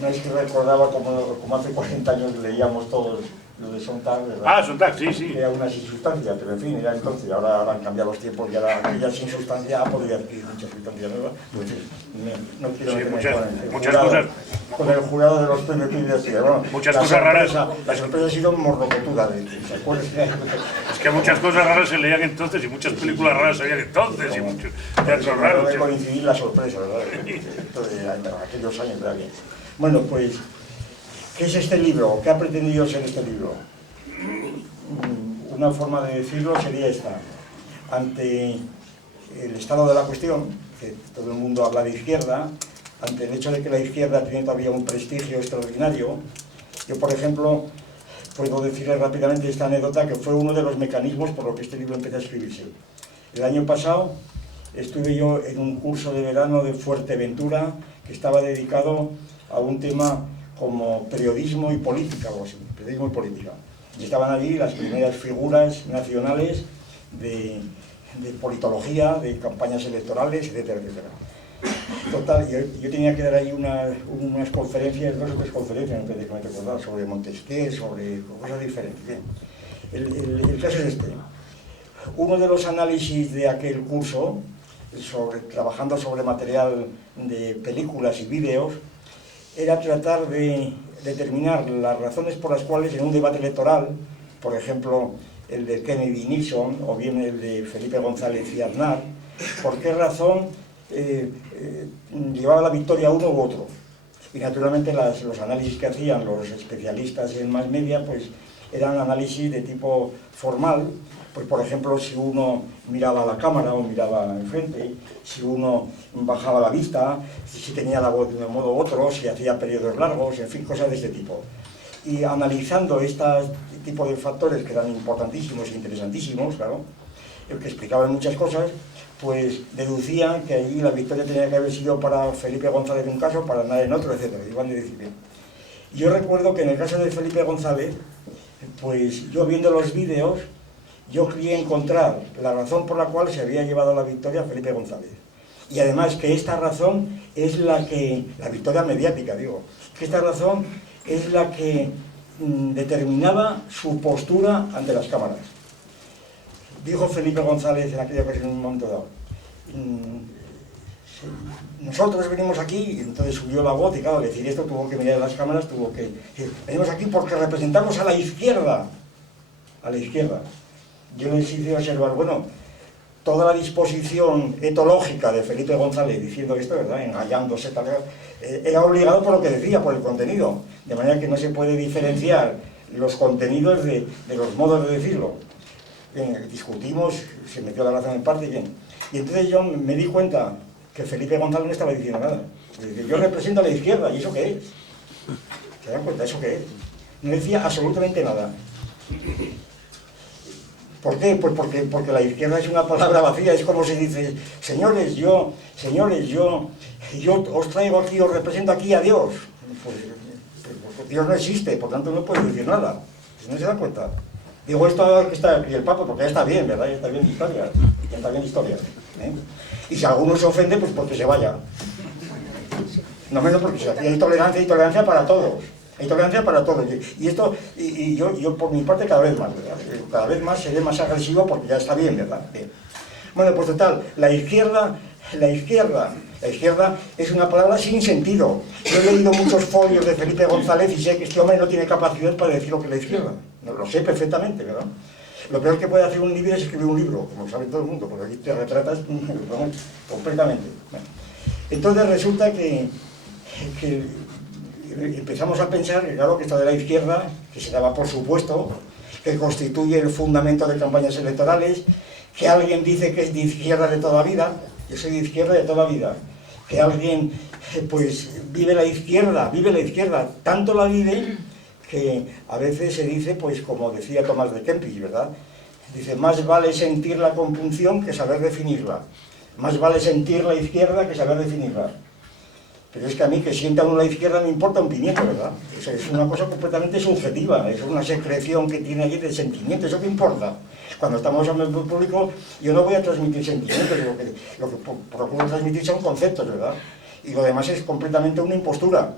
No es que recordaba como hace 40 años leíamos todos lo de Sontag, ¿verdad? Ah, Sontag, sí. Era una insustancia, pero en fin, era entonces, ahora han cambiado los tiempos y ahora aquella insustancia ha podido adquirir muchas sustancias nuevas. Pues, no quiero meterme muchas cosas. Con el jurado de los PNP de bueno, muchas cosas raras. La sorpresa ha sido morrocotuda. Es que muchas cosas raras se leían entonces y muchas películas raras se veían entonces y muchos teatros raros. No me coincidir la sorpresa, ¿verdad? Entonces, aquellos años, ¿verdad? Bueno, pues, ¿qué es este libro? ¿Qué ha pretendido ser este libro? Una forma de decirlo sería esta. Ante el estado de la cuestión, que todo el mundo habla de izquierda, ante el hecho de que la izquierda tiene todavía un prestigio extraordinario, yo, por ejemplo, puedo decirles rápidamente esta anécdota que fue uno de los mecanismos por los que este libro empezó a escribirse. El año pasado estuve yo en un curso de verano de Fuerteventura que estaba dedicado a un tema como periodismo y política, o así, periodismo y política. Y estaban allí las primeras figuras nacionales de politología, de campañas electorales, etcétera, etcétera. Total, yo tenía que dar ahí unas conferencias, 2 o 3 conferencias, en vez de que me recordaba, sobre Montesquieu, sobre cosas diferentes. Bien. El caso es este. Uno de los análisis de aquel curso, trabajando sobre material de películas y vídeos, era tratar de determinar las razones por las cuales en un debate electoral, por ejemplo, el de Kennedy y Nixon, o bien el de Felipe González y Aznar, por qué razón llevaba la victoria uno u otro. Y naturalmente los análisis que hacían los especialistas en más media pues eran análisis de tipo formal, pues por ejemplo si uno miraba a la cámara o miraba enfrente, si uno bajaba la vista, si tenía la voz de un modo u otro, si hacía periodos largos, en fin, cosas de este tipo. Y analizando este tipo de factores que eran importantísimos e interesantísimos, claro, que explicaban muchas cosas, pues deducían que allí la victoria tenía que haber sido para Felipe González en un caso, para nadie en otro, etc. Iban a decir bien. Yo recuerdo que en el caso de Felipe González, pues yo viendo los vídeos, yo quería encontrar la razón por la cual se había llevado la victoria a Felipe González. Y además que esta razón es la victoria mediática, digo, que esta razón es la que determinaba su postura ante las cámaras. Dijo Felipe González en aquella ocasión en un momento dado, nosotros venimos aquí, y entonces subió la voz y claro, decir esto tuvo que mirar a las cámaras, tuvo que decir, venimos aquí porque representamos a la izquierda, Yo les hice observar, bueno, toda la disposición etológica de Felipe González diciendo esto, ¿verdad?, engallándose, tal, era obligado por lo que decía, por el contenido, de manera que no se puede diferenciar los contenidos de los modos de decirlo. Bien, discutimos, se metió la razón en parte, bien. Y entonces yo me di cuenta que Felipe González no estaba diciendo nada. Dice, yo represento a la izquierda, ¿y eso qué es? ¿Se dan cuenta? ¿Eso qué es? No decía absolutamente nada. ¿Por qué? Pues porque la izquierda es una palabra vacía, es como si dice, señores, yo os traigo aquí, os represento aquí a Dios. Pues Dios no existe, por tanto no puede decir nada. ¿No se dan cuenta? Digo esto que está aquí el Papa, porque ya está bien, ¿verdad? Ya está bien historia. Ya está bien historia. Y si alguno se ofende, pues porque se vaya. No menos porque aquí hay tolerancia para todos. Hay tolerancia para todos. Y esto, y yo por mi parte cada vez más, ¿verdad? Cada vez más seré más agresivo porque ya está bien, ¿verdad? Bien. Bueno, pues total, la izquierda es una palabra sin sentido. Yo he leído muchos folios de Felipe González y sé que este hombre no tiene capacidad para decir lo que es la izquierda. No, lo sé perfectamente, ¿verdad? Lo peor que puede hacer un libro es escribir un libro, como sabe todo el mundo, porque aquí te retratas completamente. Bueno, entonces resulta que empezamos a pensar que claro que esto de la izquierda, que se daba por supuesto, que constituye el fundamento de campañas electorales, que alguien dice que es de izquierda de toda vida, yo soy de izquierda de toda vida, que alguien pues vive la izquierda, tanto la vive que a veces se dice, pues como decía Tomás de Kempis, ¿verdad? Dice, más vale sentir la compunción que saber definirla, más vale sentir la izquierda que saber definirla. Pero es que a mí que sienta uno la izquierda me importa un pimiento, ¿verdad? Eso es una cosa completamente subjetiva, es una secreción que tiene allí de sentimiento, ¿eso qué importa? Cuando estamos hablando en público, yo no voy a transmitir sentimientos, lo que procuro transmitir son conceptos, ¿verdad? Y lo demás es completamente una impostura.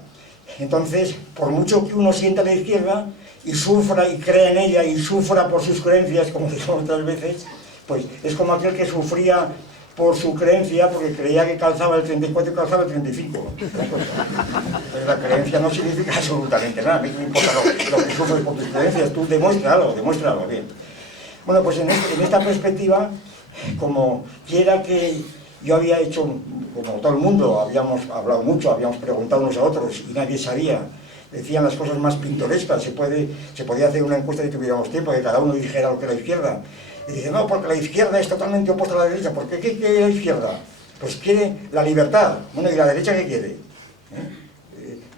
Entonces, por mucho que uno sienta la izquierda y sufra y crea en ella y sufra por sus creencias, como decimos otras veces, pues es como aquel que sufría por su creencia, porque creía que calzaba el 34 y calzaba el 35. Entonces la creencia no significa absolutamente nada, a mí no me importa lo que sufres por tus creencias, tú demuéstralo, bien. Bueno, pues en esta perspectiva, como quiera que yo había hecho, como todo el mundo, habíamos hablado mucho, habíamos preguntado unos a otros y nadie sabía, decían las cosas más pintorescas, se podía hacer una encuesta si tuviéramos tiempo, que cada uno dijera lo que era la izquierda. Y dice, no, porque la izquierda es totalmente opuesta a la derecha. ¿Por qué? ¿Qué quiere la izquierda? Pues quiere la libertad. Bueno, ¿y la derecha qué quiere?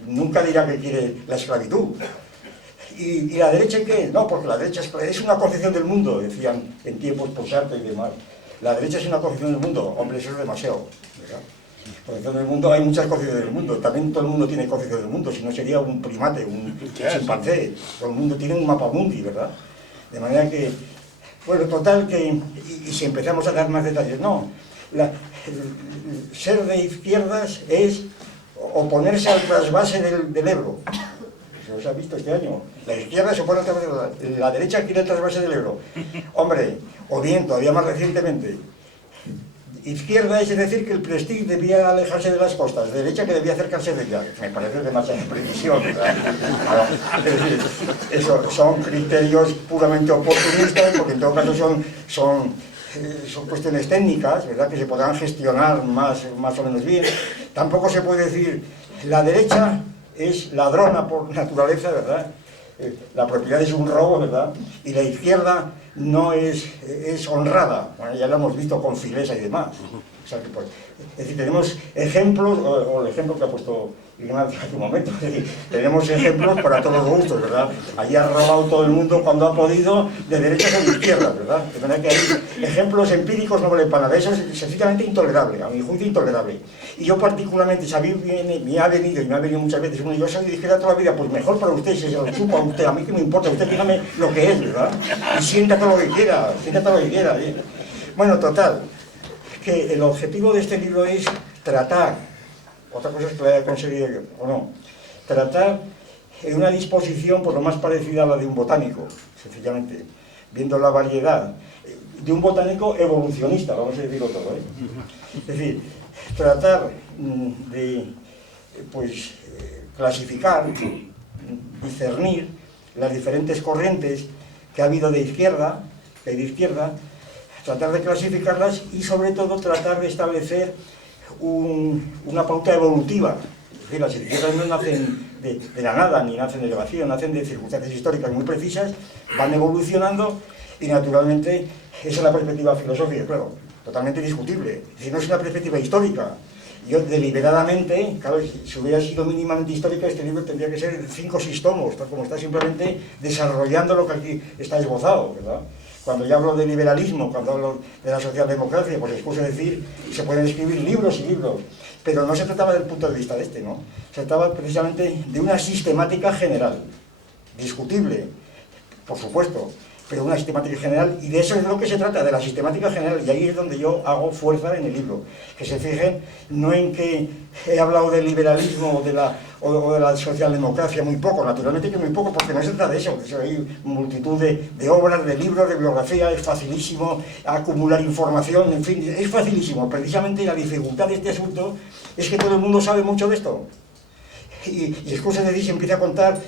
Nunca dirá que quiere la esclavitud. ¿Y la derecha qué? No, porque la derecha es una concepción del mundo, decían en tiempos por Sartre y demás. La derecha es una concepción del mundo. Hombre, eso es demasiado, ¿verdad? Concepción del mundo, hay muchas concepciones del mundo. También todo el mundo tiene concepción del mundo, si no sería un primate, un chimpancé. Todo el mundo tiene un mapa mundi, ¿verdad? De manera que, bueno, total que, y si empezamos a dar más detalles, no, ser de izquierdas es oponerse al trasvase del Ebro. Se os ha visto este año. La izquierda se opone al trasvase del Ebro, la derecha quiere el trasvase del Ebro. Hombre, o bien, todavía más recientemente, izquierda es decir que el Prestige debía alejarse de las costas, derecha que debía acercarse de ella. Me parece demasiada previsión, ¿verdad? Es decir, eso son criterios puramente oportunistas, porque en todo caso son cuestiones técnicas, ¿verdad?, que se podrán gestionar más o menos bien. Tampoco se puede decir La derecha es ladrona por naturaleza, ¿verdad? La propiedad es un robo, ¿verdad? Y la izquierda no es honrada. Bueno, ya lo hemos visto con Filesa y demás. O sea, que, pues, es decir, tenemos ejemplos, o el ejemplo que ha puesto Ignacio hace un momento, es decir, tenemos ejemplos para todos los gustos, ¿verdad? Allí ha robado todo el mundo cuando ha podido, de derechas a de izquierdas, ¿verdad? De manera que hay ejemplos empíricos no valen para nada. Eso es sencillamente intolerable, a mi juicio intolerable. Y yo particularmente, si a mí me ha venido muchas veces uno, yo soy de izquierda toda la vida, pues mejor para usted, si se lo chupa a usted, a mí que me importa, usted dígame lo que es, ¿verdad? Y sienta todo lo que quiera, ¿eh? Bueno, total, que el objetivo de este libro es tratar, otra cosa es que lo haya conseguido yo, o no, tratar en una disposición por lo más parecida a la de un botánico, sencillamente, viendo la variedad, de un botánico evolucionista, vamos a decirlo todo, ¿eh? Es decir, tratar de, pues, clasificar, discernir las diferentes corrientes que ha habido de izquierda, tratar de clasificarlas y sobre todo tratar de establecer una pauta evolutiva. Es decir, las izquierdas no nacen de la nada, ni nacen de vacío, nacen de circunstancias históricas muy precisas, van evolucionando y naturalmente esa es la perspectiva filosófica, claro, totalmente discutible. Es decir, no es una perspectiva histórica. Yo deliberadamente, claro, si hubiera sido mínimamente histórica, este libro tendría que ser 5 o 6 tomos, tal como está simplemente desarrollando lo que aquí está esbozado, ¿verdad? Cuando yo hablo de liberalismo, cuando hablo de la socialdemocracia, pues excuso decir, se pueden escribir libros y libros, pero no se trataba del punto de vista de este, ¿no? Se trataba precisamente de una sistemática general, discutible, por supuesto, pero una sistemática general, y de eso es de lo que se trata, de la sistemática general, y ahí es donde yo hago fuerza en el libro. Que se fijen, no en que he hablado del liberalismo o de la socialdemocracia, muy poco, naturalmente que muy poco, porque no se trata de eso, hay multitud de obras, de libros, de biografía, es facilísimo acumular información, en fin, es facilísimo. Precisamente la dificultad de este asunto es que todo el mundo sabe mucho de esto. Y es cosa de decir, se empieza a contar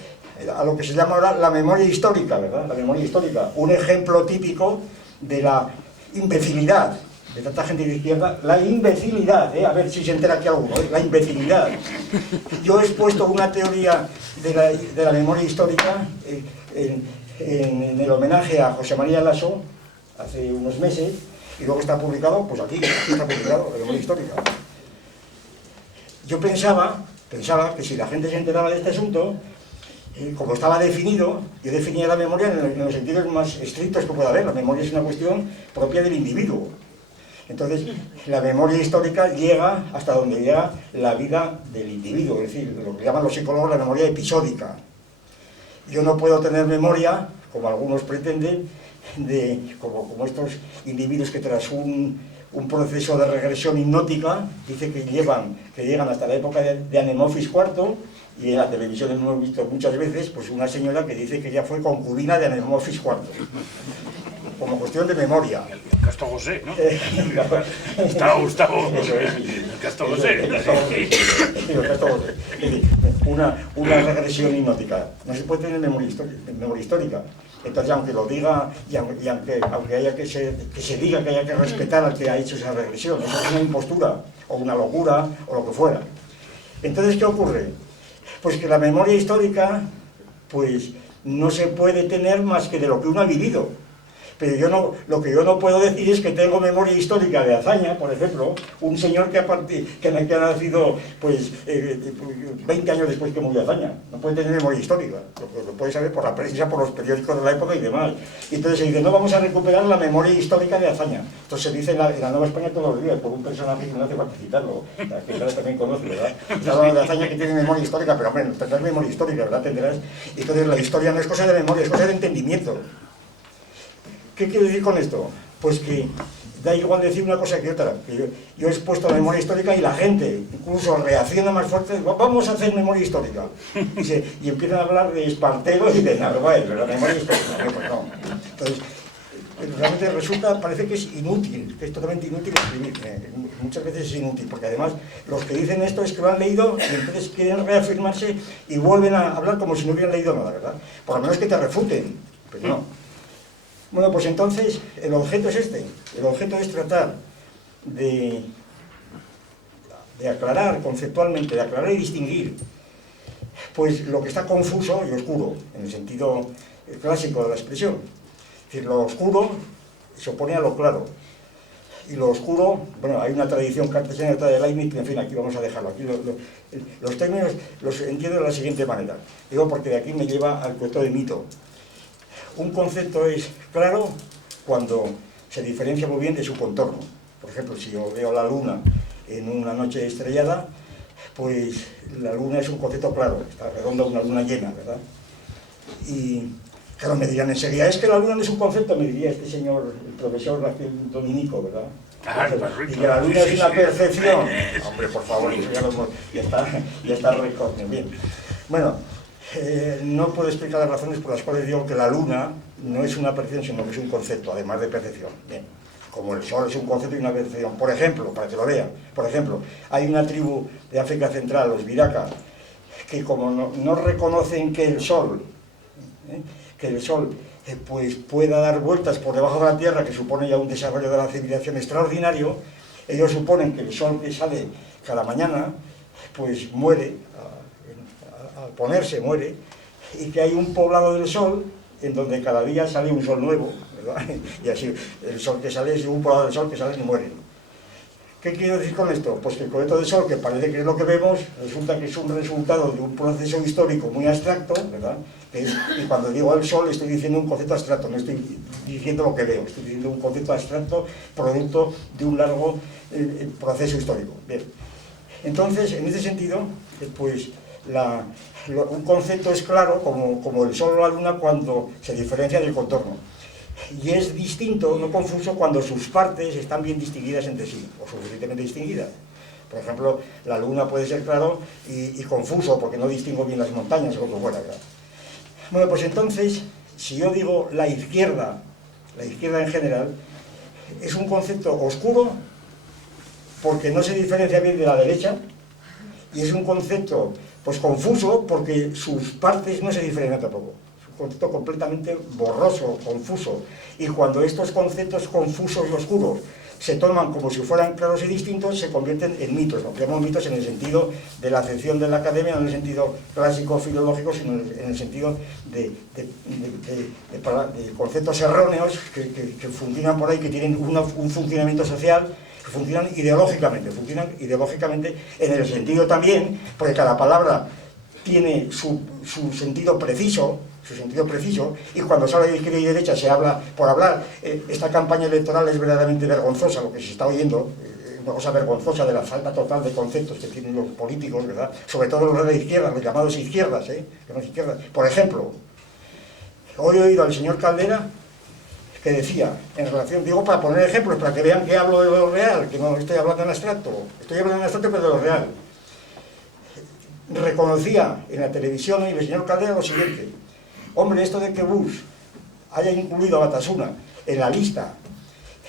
a lo que se llama ahora la memoria histórica, ¿verdad? La memoria histórica, un ejemplo típico de la imbecilidad de tanta gente de izquierda, la imbecilidad, a ver si se entera aquí alguno, la imbecilidad. Yo he expuesto una teoría de la memoria histórica en el homenaje a José María Lasso hace unos meses, y luego está publicado, pues aquí está publicado, la memoria histórica. Yo pensaba que si la gente se enteraba de este asunto, como estaba definido, yo definía la memoria en los sentidos más estrictos que pueda haber. La memoria es una cuestión propia del individuo. Entonces, la memoria histórica llega hasta donde llega la vida del individuo, es decir, lo que llaman los psicólogos la memoria episódica. Yo no puedo tener memoria, como algunos pretenden, como estos individuos que tras un proceso de regresión hipnótica, dice que llegan hasta la época de Anemofis IV, y en la televisión hemos visto muchas veces pues una señora que dice que ella fue concubina de Anemofis IV, como cuestión de memoria. El Castro José, ¿no? Gustavo. Eso es. El Castro José. Una regresión hipnótica. No se puede tener memoria histórica. Entonces, aunque lo diga, y aunque haya que se diga que haya que respetar al que ha hecho esa regresión, eso es una impostura, o una locura, o lo que fuera. Entonces, ¿qué ocurre? Pues que la memoria histórica, pues, no se puede tener más que de lo que uno ha vivido. Pero lo que yo no puedo decir es que tengo memoria histórica de hazaña, por ejemplo, un señor que ha nacido pues, 20 años después que murió Azaña. No puede tener memoria histórica, lo puede saber por la prensa, por los periódicos de la época y demás. Y entonces se dice, no, vamos a recuperar la memoria histórica de Azaña. Entonces se dice en la Nueva España todos los días, por un personaje que no hace falta citarlo, que claro, también conoce, ¿verdad? Está hablando de Azaña que tiene memoria histórica, pero hombre, tendrás memoria histórica, ¿verdad? Tendrás. Y entonces la historia no es cosa de memoria, es cosa de entendimiento. ¿Qué quiero decir con esto? Pues que da igual decir una cosa que otra. Que yo he expuesto la memoria histórica y la gente incluso reacciona más fuerte. Vamos a hacer memoria histórica. Y empiezan a hablar de Espartero y de Narváez, ¿verdad? Memoria histórica. No, pues no. Entonces, realmente parece que es inútil, que es totalmente inútil escribir. Muchas veces es inútil, porque además los que dicen esto es que lo han leído y entonces quieren reafirmarse y vuelven a hablar como si no hubieran leído nada, ¿verdad? Por lo menos que te refuten, pero no. Bueno, pues entonces el objeto es este. El objeto es tratar de de aclarar conceptualmente, de aclarar y distinguir, pues lo que está confuso y oscuro, en el sentido clásico de la expresión. Es decir, lo oscuro se opone a lo claro. Y lo oscuro, bueno, hay una tradición cartesiana de Leibniz, en fin, aquí vamos a dejarlo. Aquí los términos los entiendo de la siguiente manera. Digo porque de aquí me lleva al concepto de mito. Un concepto es claro cuando se diferencia muy bien de su contorno. Por ejemplo, si yo veo la luna en una noche estrellada, pues la luna es un concepto claro, está redonda, una luna llena, ¿verdad? Y claro, me dirían enseguida, es que la luna no es un concepto, me diría este señor, el profesor dominico, ¿verdad? Y que la luna es una percepción. Hombre, por favor, eso ya está recorte. Bien. Bueno, no puedo explicar las razones por las cuales digo que la luna no es una percepción, sino que es un concepto, además de percepción. Bien. Como el sol es un concepto y una percepción. Por ejemplo, para que lo vean, por ejemplo, hay una tribu de África Central, los Biraka, que como no reconocen que el sol pues pueda dar vueltas por debajo de la tierra, que supone ya un desarrollo de la civilización extraordinario, ellos suponen que el sol que sale cada mañana pues muere, al ponerse muere, y que hay un poblado del sol en donde cada día sale un sol nuevo, ¿verdad? Y así el sol que sale es un poblado del sol que sale y muere. ¿Qué quiero decir con esto? Pues que el cohete del sol, que parece que es lo que vemos, resulta que es un resultado de un proceso histórico muy abstracto, ¿verdad? Y cuando digo el sol estoy diciendo un concepto abstracto, no estoy diciendo lo que veo, estoy diciendo un concepto abstracto producto de un largo proceso histórico. Bien. Entonces, en ese sentido, pues un concepto es claro como el sol o la luna cuando se diferencia del contorno. Y es distinto, no confuso, cuando sus partes están bien distinguidas entre sí, o suficientemente distinguidas. Por ejemplo, la luna puede ser claro y confuso, porque no distingo bien las montañas o lo que fuera, ¿verdad? Bueno, pues entonces, si yo digo la izquierda en general, es un concepto oscuro, porque no se diferencia bien de la derecha, y es un concepto, pues confuso, porque sus partes no se diferencian tampoco. Concepto completamente borroso, confuso, y cuando estos conceptos confusos y oscuros se toman como si fueran claros y distintos, se convierten en mitos. No llamamos mitos en el sentido de la acepción de la academia, no en el sentido clásico filológico, sino en el sentido de conceptos erróneos que funcionan por ahí, que tienen un funcionamiento social, que funcionan ideológicamente en el sentido también, porque cada palabra tiene su sentido preciso, y cuando se habla de izquierda y derecha se habla por hablar. Esta campaña electoral es verdaderamente vergonzosa, lo que se está oyendo, una cosa vergonzosa de la falta total de conceptos que tienen los políticos, ¿verdad? Sobre todo los de izquierda, los llamados izquierdas, Por ejemplo, hoy he oído al señor Caldera que decía, en relación, digo para poner ejemplos, para que vean que hablo de lo real, que no estoy hablando en abstracto, pero de lo real. Reconocía en la televisión y el señor Caldera lo siguiente: hombre, esto de que Bush haya incluido a Batasuna en la lista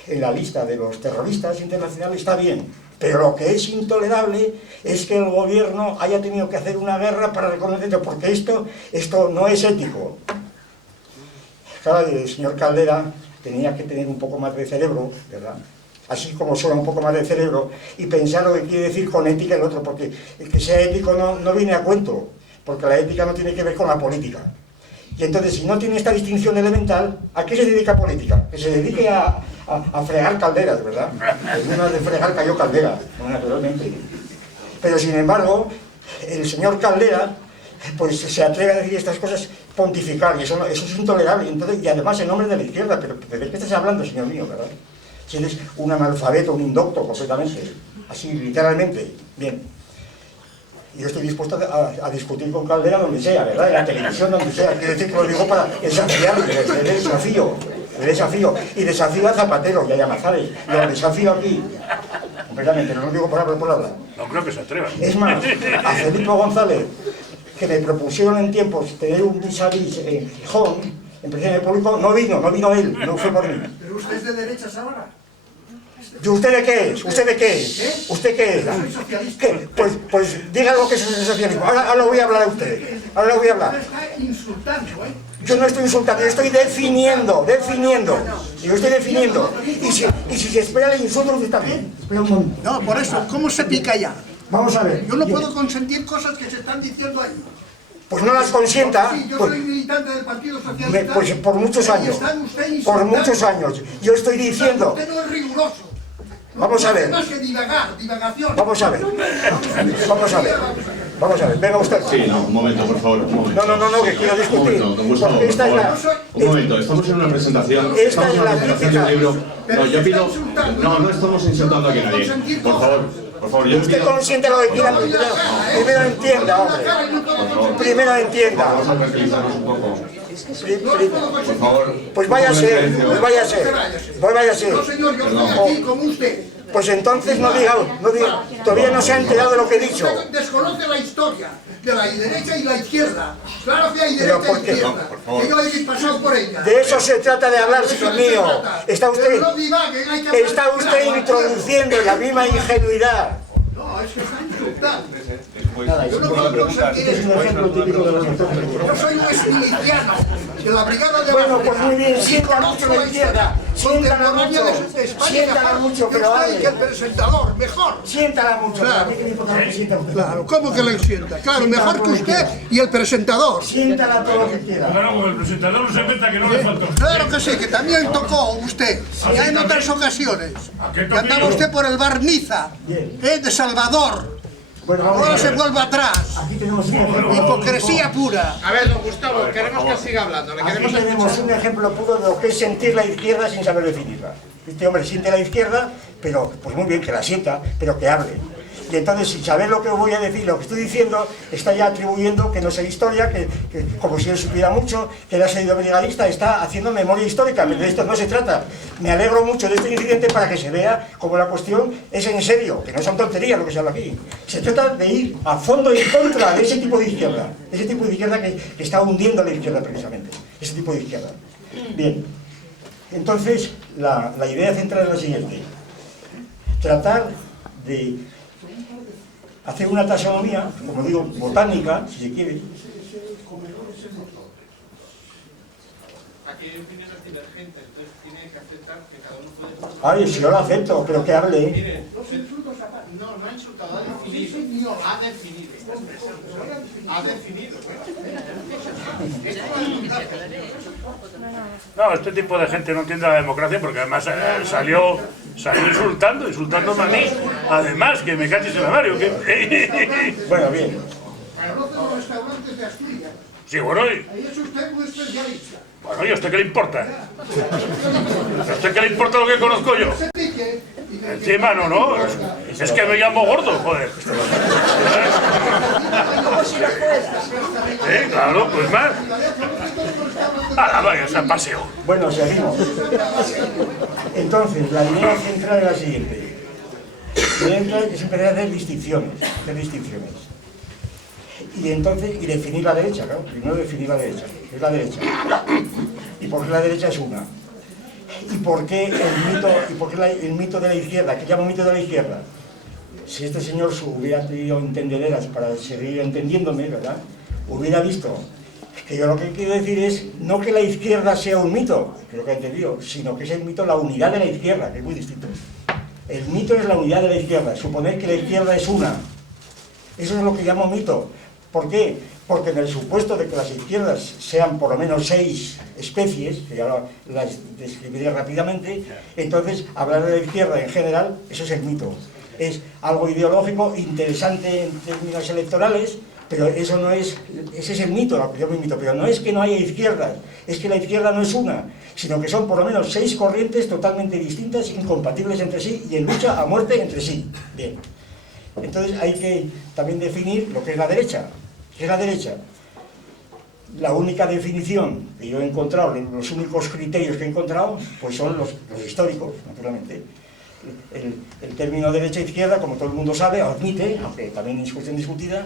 de los terroristas internacionales está bien, pero lo que es intolerable es que el gobierno haya tenido que hacer una guerra para reconocerlo, porque esto no es ético. Claro, el señor Caldera tenía que tener un poco más de cerebro, ¿verdad? Así como suena un poco más de cerebro, y pensar lo que quiere decir con ética el otro, porque que sea ético no viene a cuento, porque la ética no tiene que ver con la política. Y entonces, si no tiene esta distinción elemental, ¿a qué se dedica política? Que se dedique a fregar calderas, ¿verdad? En una de fregar cayó Caldera, naturalmente. Pero sin embargo, el señor Caldera, pues se atreve a decir estas cosas, pontificar, y eso es intolerable. Y además en nombre de la izquierda, pero ¿de qué estás hablando, señor mío, verdad? Si eres un analfabeto, un indocto, completamente, así, literalmente. Bien. Yo estoy dispuesto a discutir con Caldera donde sea, ¿verdad? En la televisión, donde sea. Quiero decir que lo digo para desafiarle, le desafío. Y desafío a Zapatero y a Llamazares. Lo desafío aquí. Completamente, no lo digo por hablar. No creo que se atrevan. Es más, a Felipe González, que me propusieron en tiempos tener un vis-a-vis en Gijón, en presidencia público, no vino él, no fue por mí. ¿Pero usted es de derechas ahora? ¿Y usted de qué es? ¿Usted de qué es? ¿Eh? ¿Usted qué es? Soy socialista. ¿Qué? Pues diga lo que es el socialismo. Ahora lo voy a hablar a usted. Ahora lo voy a hablar. Usted está insultando, ¿eh? Yo no estoy insultando, yo estoy definiendo. Yo estoy definiendo. Y si se espera el insulto, usted también. Espera un momento. No, por eso, ¿cómo se pica ya? Vamos a ver. Yo no puedo consentir cosas que se están diciendo ahí. Pues no las consienta. Sí, yo Pues, soy militante del Partido Socialista. pues por muchos y años. está usted Por insultando. muchos años. Yo estoy diciendo. Usted no es riguroso. No Vamos a ver. hace más que divagación. Vamos a ver. Vamos a ver. Vamos a ver. Venga usted. Sí, no, un momento, por favor. Un momento. No, que quiero discutir. Un momento, don Gustavo, Porque por esta es favor. Un momento, estamos en una presentación. Esta Estamos es en una la presentación de un crítica. libro. No, yo pido. No estamos insultando aquí a nadie. Por favor, yo Usted pido. consiente lo que quiera. Primero entienda, hombre. Primero entienda. Vamos a tranquilizarnos un poco. Por favor. Pues váyase. Pues váyase. Pues váyase. No, señor, yo estoy aquí como usted. Pues entonces no diga. Todavía no se ha enterado de lo que he dicho. Usted desconoce la historia de la derecha y la izquierda. Claro que hay Pero derecha ¿por e qué? izquierda. No, por favor. Que yo he pasado por ella. De eso se trata de hablar, De eso señor se mío. trata. Está Pero usted, no divaguen, hay que hablar está usted claro. introduciendo en la misma ingenuidad. No, es que está insultando. Nada, Yo no quiero consentir es un esto. ejemplo típico de los Yo soy un exmiliciano de la brigada de Bueno, África. pues muy bien, Y siéntala conozco mucho la la izquierda, historia siéntala contemporánea mucho, de España siéntala mejor mucho, que pero usted y hable. que el presentador, mejor. Siéntala mucho, Claro. pero a mí que me importa lo que sienta usted. Claro, ¿cómo que le sienta? Claro, mejor que usted y el presentador. Siéntala todo lo que quiera. Claro, con el presentador no se meta que no le falta. Claro que sí, que también tocó usted, ya en otras ocasiones. qué Que andaba usted por el bar Niza, de Salvador. Bueno, vamos Ahora a se ver. vuelve atrás. Aquí tenemos un ejemplo. Hipocresía pura. A ver, don Gustavo, queremos que siga hablando. Le Aquí queremos tenemos escuchar. un ejemplo puro de lo que es sentir la izquierda sin saber definirla. Este hombre siente la izquierda, pero pues muy bien que la sienta, pero que hable. Y entonces, sin saber lo que voy a decir, lo que estoy diciendo, está ya atribuyendo que no sé historia, que como si él supiera mucho, que él ha sido brigadista, está haciendo memoria histórica, pero de esto no se trata. Me alegro mucho de este incidente para que se vea como la cuestión es en serio, que no son tonterías lo que se habla aquí. Se trata de ir a fondo y en contra de ese tipo de izquierda, que está hundiendo a la izquierda precisamente, ese tipo de izquierda. Bien, entonces la idea central es la siguiente: tratar de hacer una taxonomía, como digo, botánica, si se quiere. Aquí hay opiniones divergentes, entonces tiene que aceptar que cada uno puede... Ay, si yo lo acepto, pero que hable. Mire, no ha insultado, ha definido. Ha definido. Ha definido. No, este tipo de gente no entiende la democracia porque además salió insultándome a mí. Además, que me caches en la Mario. Bueno, bien. Habló de los restaurantes de Asturias. Sí, bueno, Ahí es usted un especialista. ¿y a usted qué le importa? ¿A usted qué le importa lo que conozco yo? Se pique y de Encima no, es que me llamo gordo, joder. Claro, pues más. Vaya, a paseo. Bueno, seguimos. Entonces, la idea central es la siguiente. La idea central es empezar a hacer distinciones. Y entonces, y definir la derecha, claro. Primero definir la derecha. ¿Qué es la derecha? ¿Y por qué la derecha es una? ¿Y por qué el mito de la izquierda? ¿Qué llamo mito de la izquierda? Si este señor hubiera tenido entendederas para seguir entendiéndome, ¿verdad? Hubiera visto que yo lo que quiero decir es no que la izquierda sea un mito, creo que he entendido, sino que es el mito, la unidad de la izquierda, que es muy distinto. El mito es la unidad de la izquierda, suponer que la izquierda es una. Eso es lo que llamo mito. ¿Por qué? Porque en el supuesto de que las izquierdas sean por lo menos 6 especies, que ya las describiré rápidamente, entonces hablar de la izquierda en general, eso es el mito. Es algo ideológico, interesante en términos electorales, pero eso no es, ese es el mito, lo que yo me mito, pero no es que no haya izquierdas, es que la izquierda no es una, sino que son por lo menos 6 corrientes totalmente distintas, incompatibles entre sí y en lucha a muerte entre sí. Bien. Entonces hay que también definir lo que es la derecha. ¿Qué es la derecha? La única definición que yo he encontrado, los únicos criterios que he encontrado, pues son los históricos, naturalmente. El término derecha-izquierda, como todo el mundo sabe, admite, aunque también es cuestión discutida,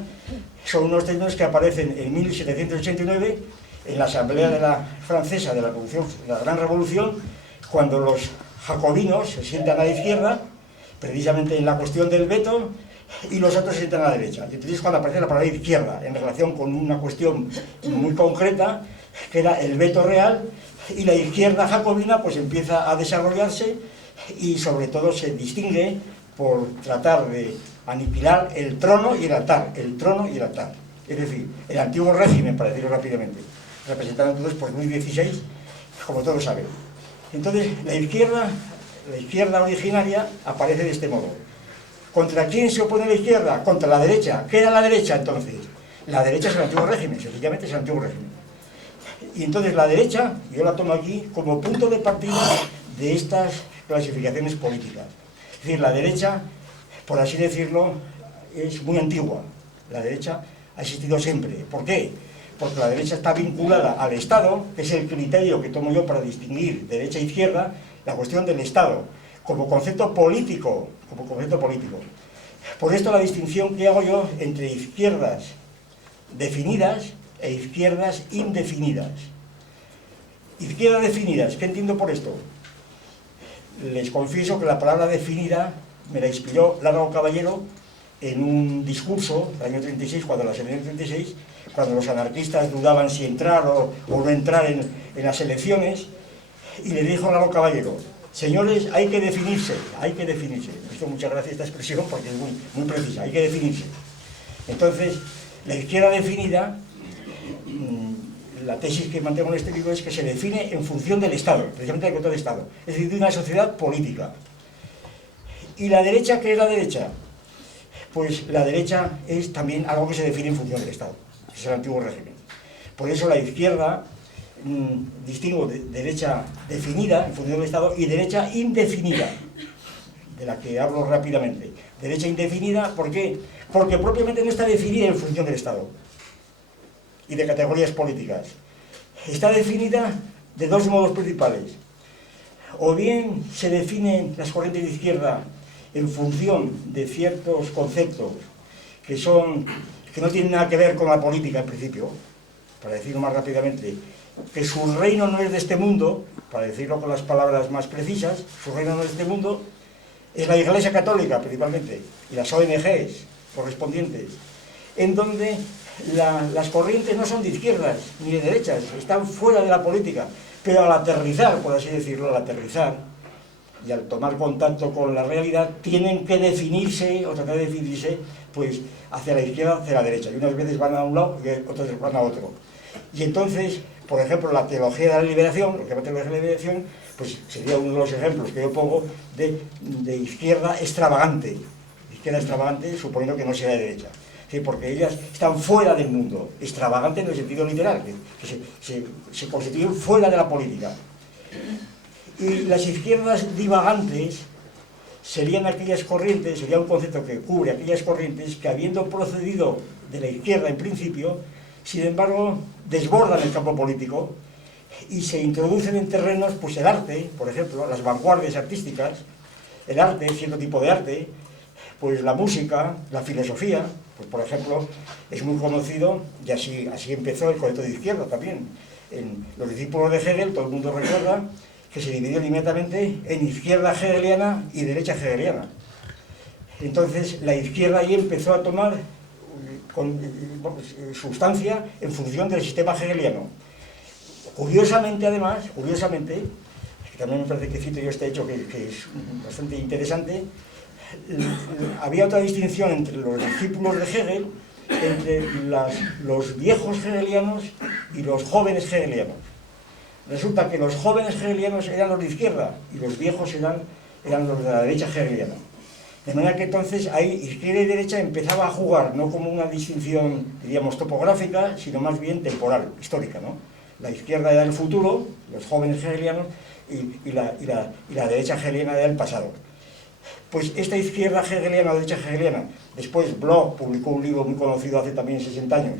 son unos términos que aparecen en 1789 en la Asamblea Francesa de la Gran Revolución, cuando los jacobinos se sientan a la izquierda, precisamente en la cuestión del veto, y los otros se sientan a la derecha. Y entonces cuando aparece la palabra izquierda en relación con una cuestión muy concreta, que era el veto real, y la izquierda jacobina pues empieza a desarrollarse y sobre todo se distingue por tratar de aniquilar el trono y el altar, es decir, el antiguo régimen, para decirlo rápidamente, representado entonces por Luis XVI, como todos saben. Entonces, la izquierda originaria aparece de este modo. ¿Contra quién se opone la izquierda? Contra la derecha. ¿Qué era la derecha entonces? La derecha es el antiguo régimen, sencillamente es el antiguo régimen. Y entonces la derecha, yo la tomo aquí como punto de partida de estas clasificaciones políticas. Es decir, la derecha, por así decirlo, es muy antigua. La derecha ha existido siempre. ¿Por qué? Porque la derecha está vinculada al Estado, que es el criterio que tomo yo para distinguir derecha e izquierda, la cuestión del Estado, como concepto político, Por esto la distinción que hago yo entre izquierdas definidas e izquierdas indefinidas. Izquierdas definidas, ¿qué entiendo por esto? Les confieso que la palabra definida me la inspiró Largo Caballero en un discurso del año 36, cuando las elecciones 36, cuando los anarquistas dudaban si entrar o no entrar en las elecciones, y le dijo Largo Caballero: señores, hay que definirse. Me hizo mucha gracia esta expresión porque es muy precisa, hay que definirse. Entonces, la izquierda definida, la tesis que mantengo en este libro es que se define en función del Estado, precisamente del control del Estado, es decir, de una sociedad política. ¿Y la derecha qué es la derecha? Pues la derecha es también algo que se define en función del Estado, es el antiguo régimen. Por eso la izquierda, distingo de derecha definida en función del Estado y derecha indefinida, de la que hablo rápidamente. Derecha indefinida, ¿por qué? Porque propiamente no está definida en función del Estado y de categorías políticas. Está definida de dos modos principales. O bien se definen las corrientes de izquierda en función de ciertos conceptos que no tienen nada que ver con la política en principio, para decirlo más rápidamente, que su reino no es de este mundo, para decirlo con las palabras más precisas, su reino no es de este mundo, es la Iglesia Católica principalmente, y las ONGs correspondientes, en donde las corrientes no son de izquierdas ni de derechas, están fuera de la política, pero al aterrizar, por así decirlo, y al tomar contacto con la realidad, tienen que definirse, o tratar de definirse, pues hacia la izquierda, hacia la derecha, y unas veces van a un lado y otras veces van a otro. Y entonces, por ejemplo, la teología de la liberación, lo que llama teología de la liberación, pues sería uno de los ejemplos que yo pongo de izquierda extravagante. Izquierda extravagante, suponiendo que no sea de derecha. ¿Sí? Porque ellas están fuera del mundo, extravagante en el sentido literal, que se constituyen fuera de la política. Y las izquierdas divagantes serían aquellas corrientes, sería un concepto que cubre aquellas corrientes que, habiendo procedido de la izquierda en principio, sin embargo, desbordan el campo político y se introducen en terrenos, pues el arte, por ejemplo, las vanguardias artísticas, el arte, cierto tipo de arte, pues la música, la filosofía, pues por ejemplo, es muy conocido, y así empezó el concepto de izquierda también. En los discípulos de Hegel, todo el mundo recuerda que se dividió inmediatamente en izquierda hegeliana y derecha hegeliana. Entonces, la izquierda ahí empezó a tomar sustancia en función del sistema hegeliano. Curiosamente, además, que también me parece que cito yo este hecho que es bastante interesante, había otra distinción entre los discípulos de Hegel, entre los viejos hegelianos y los jóvenes hegelianos. Resulta que los jóvenes hegelianos eran los de izquierda y los viejos eran los de la derecha hegeliana. De manera que entonces ahí izquierda y derecha empezaba a jugar, no como una distinción, diríamos, topográfica, sino más bien temporal, histórica, ¿no? La izquierda era el futuro, los jóvenes hegelianos, y la derecha hegeliana era el pasado. Pues esta izquierda hegeliana o derecha hegeliana, después Bloch publicó un libro muy conocido hace también 60 años,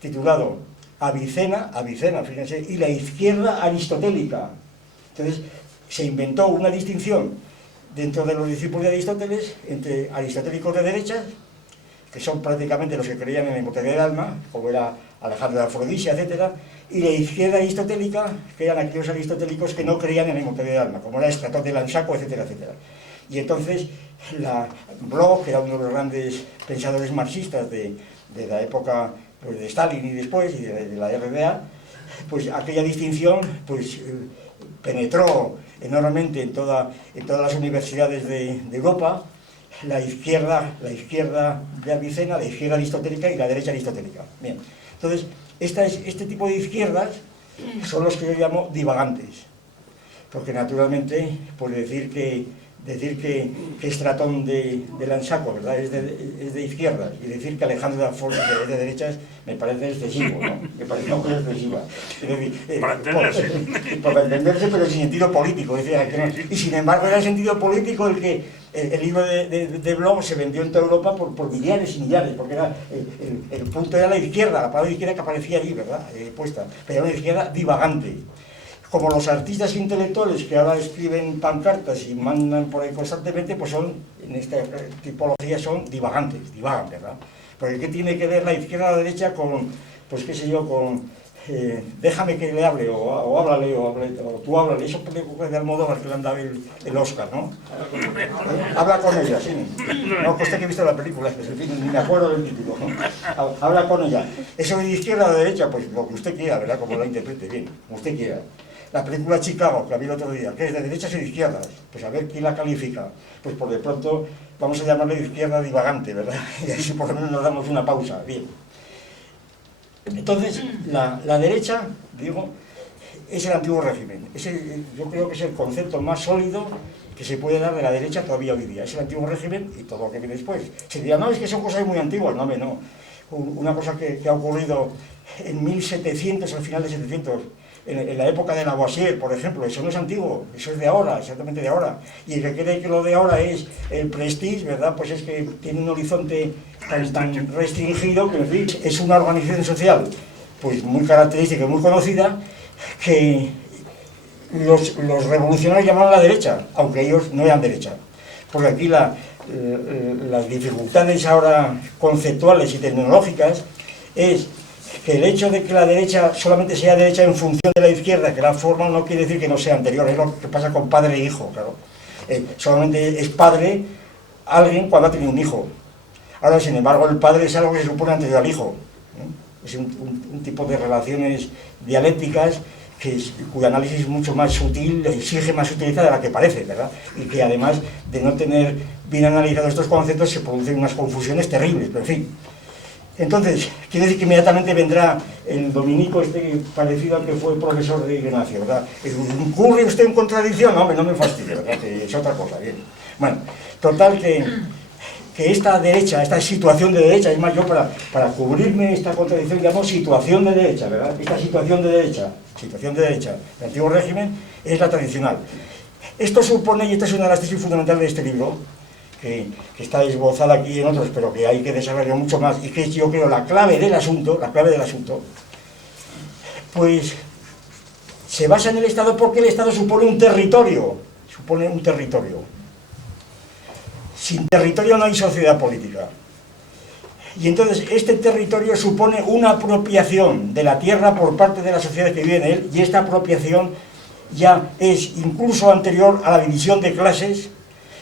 titulado Avicena, fíjense, y la izquierda aristotélica. Entonces se inventó una distinción dentro de los discípulos de Aristóteles entre aristotélicos de derecha, que son prácticamente los que creían en la inmortalidad del alma, como era Alejandro de Afrodisia, etc., y la izquierda aristotélica, que eran aquellos aristotélicos que no creían en la inmortalidad del alma, como era Estratón de Lansaco, etcétera, etcétera. Y entonces Bloch, que era uno de los grandes pensadores marxistas de la época, pues, de Stalin y después, y de la RDA, pues aquella distinción pues penetró enormemente en todas las universidades de Europa, la izquierda de Avicena, la izquierda aristotélica y la derecha aristotélica. Bien, entonces, este tipo de izquierdas son los que yo llamo divagantes, porque naturalmente, por decir que Estratón de Lansaco, ¿verdad?, es de izquierdas, y decir que Alejandro de Alfonso es de derechas, me parece excesivo, ¿no? Me parece una cosa excesiva. Es decir, para entenderse. Para entenderse, pero en sentido político. Es decir, que no, y sin embargo era el sentido político el que el libro de Bloch se vendió en toda Europa por millares y millares, porque era el punto era la izquierda, la palabra izquierda que aparecía ahí, ¿verdad?, puesta, pero era una izquierda divagante. Como los artistas intelectuales que ahora escriben pancartas y mandan por ahí constantemente, pues son, en esta tipología son divagantes, divagan, ¿verdad? Porque ¿qué tiene que ver la izquierda o la derecha con, pues qué sé yo, con déjame que le hable, o háblale, o tú háblale? Eso película de Almodóvar que le han dado el Oscar, ¿no? Habla con ella, sí. No, pues que he visto la película, ni me acuerdo del título, ¿no? Habla con ella. Eso de izquierda o de derecha, pues lo que usted quiera, ¿verdad? Como la interprete, bien, como usted quiera. La película Chicago, que la vi el otro día, que es de derechas y de izquierdas, pues a ver quién la califica. Pues por de pronto vamos a llamarle izquierda divagante, ¿verdad? Y así por lo menos nos damos una pausa, bien. Entonces, la derecha, digo, es el antiguo régimen. Yo creo que es el concepto más sólido que se puede dar de la derecha todavía hoy día. Es el antiguo régimen y todo lo que viene después. Se diría, no, es que son cosas muy antiguas. No, no. Una cosa que ha ocurrido en 1700, al final de 700, en la época de Lavoisier, por ejemplo, eso no es antiguo, eso es de ahora, exactamente de ahora. Y el que cree que lo de ahora es el prestige, ¿verdad?, pues es que tiene un horizonte tan restringido que, en fin, es una organización social pues muy característica y muy conocida que los revolucionarios llamaban la derecha, aunque ellos no eran derecha. Porque aquí las dificultades ahora conceptuales y tecnológicas es que el hecho de que la derecha solamente sea derecha en función de la izquierda, que la forma, no quiere decir que no sea anterior. Es lo que pasa con padre e hijo, claro. Solamente es padre alguien cuando ha tenido un hijo. Ahora, sin embargo, el padre es algo que se supone anterior al hijo. Es un tipo de relaciones dialécticas cuyo análisis es mucho más sutil, exige más sutileza de la que parece, ¿verdad? Y que además de no tener bien analizados estos conceptos se producen unas confusiones terribles, pero en fin. Entonces, quiere decir que inmediatamente vendrá el dominico parecido al que fue profesor de Ignacio, ¿verdad? ¿Incurre usted en contradicción? No, no me fastidie, ¿verdad? Que es otra cosa, bien. Bueno, total que esta derecha, esta situación de derecha, es más, yo para cubrirme esta contradicción llamo situación de derecha, ¿verdad? Esta situación de derecha, del antiguo régimen, es la tradicional. Esto supone, y esta es una de las tesis fundamentales de este libro, que está esbozada aquí en otros, pero que hay que desarrollar mucho más, y que es, yo creo, la clave del asunto, pues se basa en el Estado porque el Estado supone un territorio. Sin territorio no hay sociedad política. Y entonces este territorio supone una apropiación de la tierra por parte de la sociedad que vive en él, y esta apropiación ya es incluso anterior a la división de clases,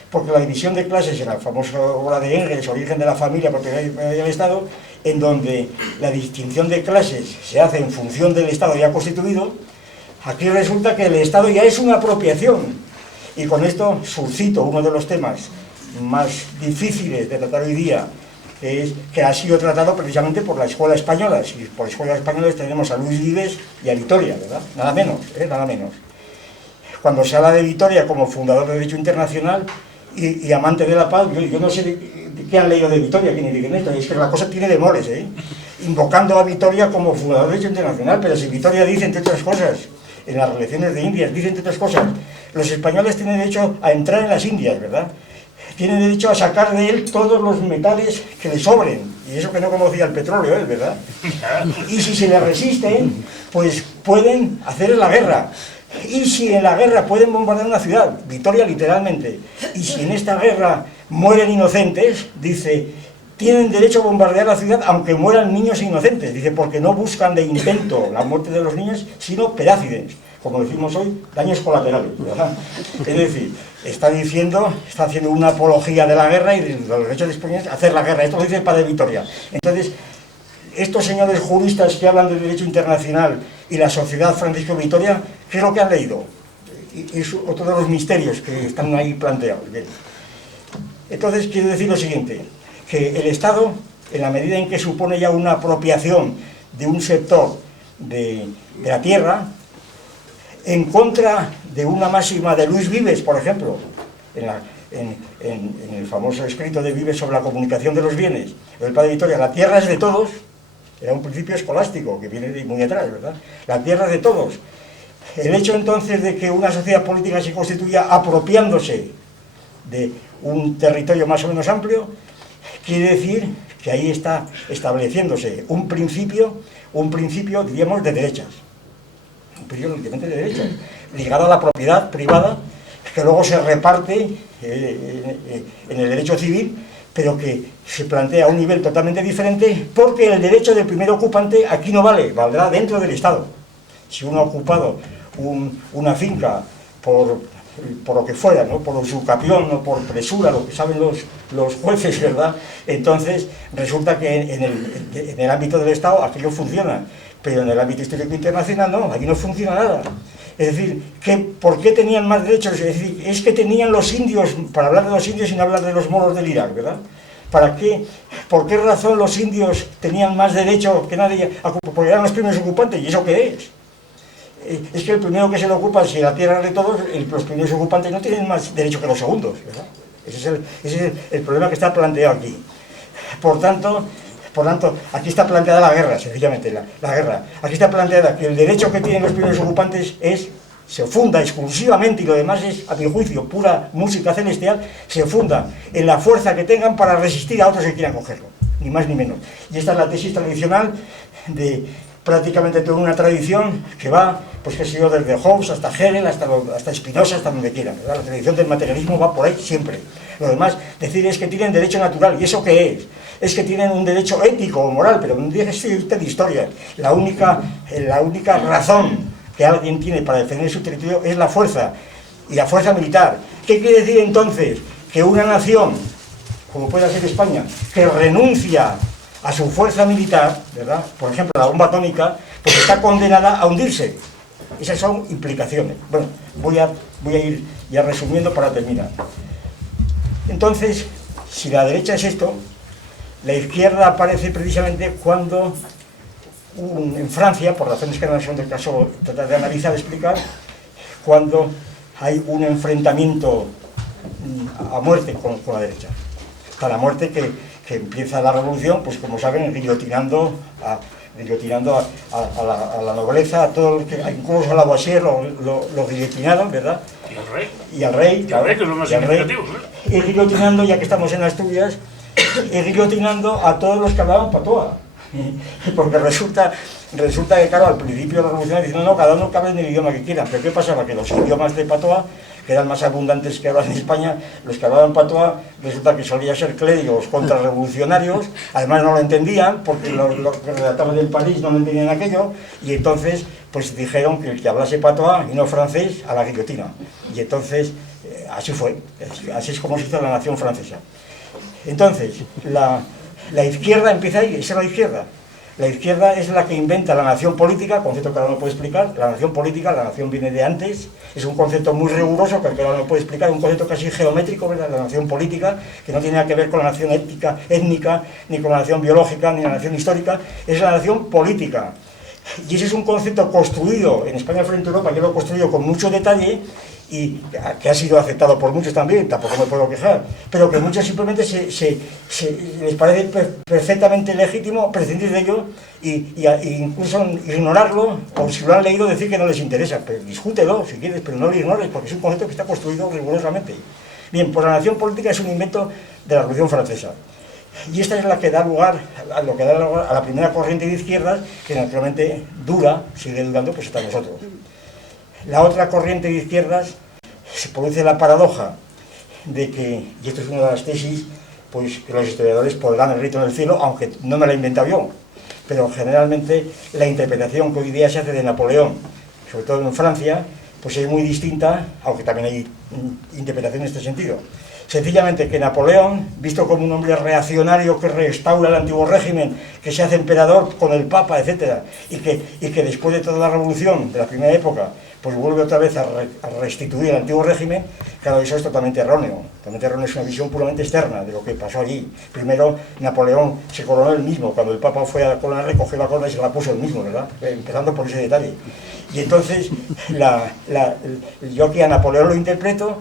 porque la división de clases en la famosa obra de Engels, Origen de la familia, propiedad del Estado, en donde la distinción de clases se hace en función del Estado ya constituido, aquí resulta que el Estado ya es una apropiación. Y con esto suscito uno de los temas más difíciles de tratar hoy día, que ha sido tratado precisamente por la escuela española. Y por escuelas españolas tenemos a Luis Vives y a Vitoria, ¿verdad? Nada menos, nada menos. Cuando se habla de Vitoria como fundador de Derecho Internacional y amante de la paz, yo no sé de qué han leído de Vitoria, quién dice esto, es que la cosa tiene demores, invocando a Vitoria como fundador de Derecho Internacional, pero si Vitoria dice, entre otras cosas, en las relaciones de Indias, dice, entre otras cosas, los españoles tienen derecho a entrar en las Indias, ¿verdad? Tienen derecho a sacar de él todos los metales que le sobren, y eso que no conocía el petróleo, ¿verdad? Y si se le resisten, pues pueden hacer la guerra. Y si en la guerra pueden bombardear una ciudad, Vitoria literalmente, y si en esta guerra mueren inocentes, dice, tienen derecho a bombardear la ciudad aunque mueran niños inocentes, dice, porque no buscan de intento la muerte de los niños, sino perácides, como decimos hoy, daños colaterales, ¿verdad? Es decir, está haciendo una apología de la guerra y de los derechos españoles a hacer la guerra. Esto lo dice el padre Vitoria. Entonces, estos señores juristas que hablan del derecho internacional y la sociedad Francisco Vitoria, ¿qué es lo que han leído? Y es otro de los misterios que están ahí planteados. Bien. Entonces quiero decir lo siguiente, que el Estado, en la medida en que supone ya una apropiación de un sector de la tierra, en contra de una máxima de Luis Vives, por ejemplo, en el famoso escrito de Vives sobre la comunicación de los bienes, el padre Vitoria, la tierra es de todos, era un principio escolástico que viene de muy atrás, ¿verdad? La tierra es de todos. El hecho entonces de que una sociedad política se constituya apropiándose de un territorio más o menos amplio, quiere decir que ahí está estableciéndose un principio, diríamos, de derechas. Un principio de derechas, ligado a la propiedad privada, que luego se reparte en el derecho civil, pero que se plantea a un nivel totalmente diferente, porque el derecho del primer ocupante aquí no vale, valdrá dentro del Estado. Si uno ha ocupado una finca por lo que fuera, ¿no? Por usurpación o por presura, lo que saben los jueces, ¿verdad? Entonces resulta que en el ámbito del Estado aquello funciona, pero en el ámbito histórico internacional no, aquí no funciona nada. Es decir, ¿por qué tenían más derechos? Es decir, es que tenían los indios, para hablar de los indios sin hablar de los moros del Irak, ¿verdad? ¿Por qué razón los indios tenían más derecho que nadie? Porque eran los primeros ocupantes, ¿y eso qué es? Es que el primero que se lo ocupa, si la tierra es de todos, los primeros ocupantes no tienen más derecho que los segundos, ¿verdad? Ese es el problema que está planteado aquí. Por tanto, aquí está planteada la guerra, sencillamente, la guerra. Aquí está planteada que el derecho que tienen los primeros ocupantes se funda exclusivamente, y lo demás es, a mi juicio, pura música celestial, se funda en la fuerza que tengan para resistir a otros que quieran cogerlo, ni más ni menos. Y esta es la tesis tradicional de prácticamente toda una tradición que va, pues que sé yo, desde Hobbes hasta Hegel, hasta Spinoza, hasta donde quieran, ¿verdad? La tradición del materialismo va por ahí siempre. Lo demás, decir es que tienen derecho natural, ¿y eso qué es? Es que tienen un derecho ético o moral, pero no tiene usted de historia. La única razón que alguien tiene para defender su territorio es la fuerza, y la fuerza militar. ¿Qué quiere decir entonces? Que una nación, como pueda ser España, que renuncia a su fuerza militar, ¿verdad? Por ejemplo, la bomba atómica, pues está condenada a hundirse. Esas son implicaciones. Bueno, voy a ir ya resumiendo para terminar. Entonces, si la derecha es esto, la izquierda aparece precisamente cuando, en Francia, por razones que no son del caso tratar de analizar, explicar, cuando hay un enfrentamiento a muerte con la derecha. A la muerte que empieza la revolución, pues como saben, guillotinando a la nobleza, a todo el que, incluso a Lavoisier lo guillotinaron, ¿verdad? ¿Y al rey? Y al rey, que es lo más significativo, ¿no? Y guillotinando, ya que estamos en Asturias, y guillotinando a todos los que hablaban patois. Porque resulta que, claro, al principio de la revolución dicen, no, cada uno que hable en el idioma que quiera. Pero ¿qué pasaba? Que los idiomas de patois, que eran más abundantes que ahora en España, los que hablaban patois, resulta que solían ser clérigos contrarrevolucionarios, además no lo entendían, porque los que redactaban en París no lo entendían aquello, y entonces pues dijeron que el que hablase patois y no francés, a la guillotina. Y entonces, así fue, así es como se hizo la nación francesa. Entonces, la izquierda empieza ahí, esa es la izquierda. La izquierda es la que inventa la nación política, concepto que ahora no puede explicar. La nación política, la nación viene de antes, es un concepto muy riguroso que ahora no puede explicar, un concepto casi geométrico, ¿verdad? La nación política, que no tiene nada que ver con la nación étnica, ni con la nación biológica, ni la nación histórica, es la nación política. Y ese es un concepto construido en España frente a Europa, yo lo he construido con mucho detalle, y que ha sido aceptado por muchos también, tampoco me puedo quejar, pero que muchos simplemente les parece perfectamente legítimo prescindir de ello e incluso ignorarlo, o si lo han leído decir que no les interesa. Pero discútelo si quieres, pero no lo ignores, porque es un concepto que está construido rigurosamente. Bien, pues la nación política es un invento de la Revolución Francesa. Y esta es la que da lugar a la primera corriente de izquierdas, que naturalmente sigue durando, pues hasta nosotros. La otra corriente de izquierdas, se produce la paradoja de que, y esto es una de las tesis, pues que los historiadores pondrán el grito en el cielo, aunque no me la he inventado yo, pero generalmente la interpretación que hoy día se hace de Napoleón, sobre todo en Francia, pues es muy distinta, aunque también hay interpretación en este sentido, Sencillamente que Napoleón, visto como un hombre reaccionario que restaura el antiguo régimen, que se hace emperador con el Papa, etc., y que después de toda la revolución de la primera época, pues vuelve otra vez a restituir el antiguo régimen, claro, eso es totalmente erróneo. Totalmente erróneo, es una visión puramente externa de lo que pasó allí. Primero, Napoleón se coronó él mismo, cuando el Papa fue a coronar, recogió la corona y se la puso él mismo, ¿verdad? Empezando por ese detalle. Y entonces, yo aquí a Napoleón lo interpreto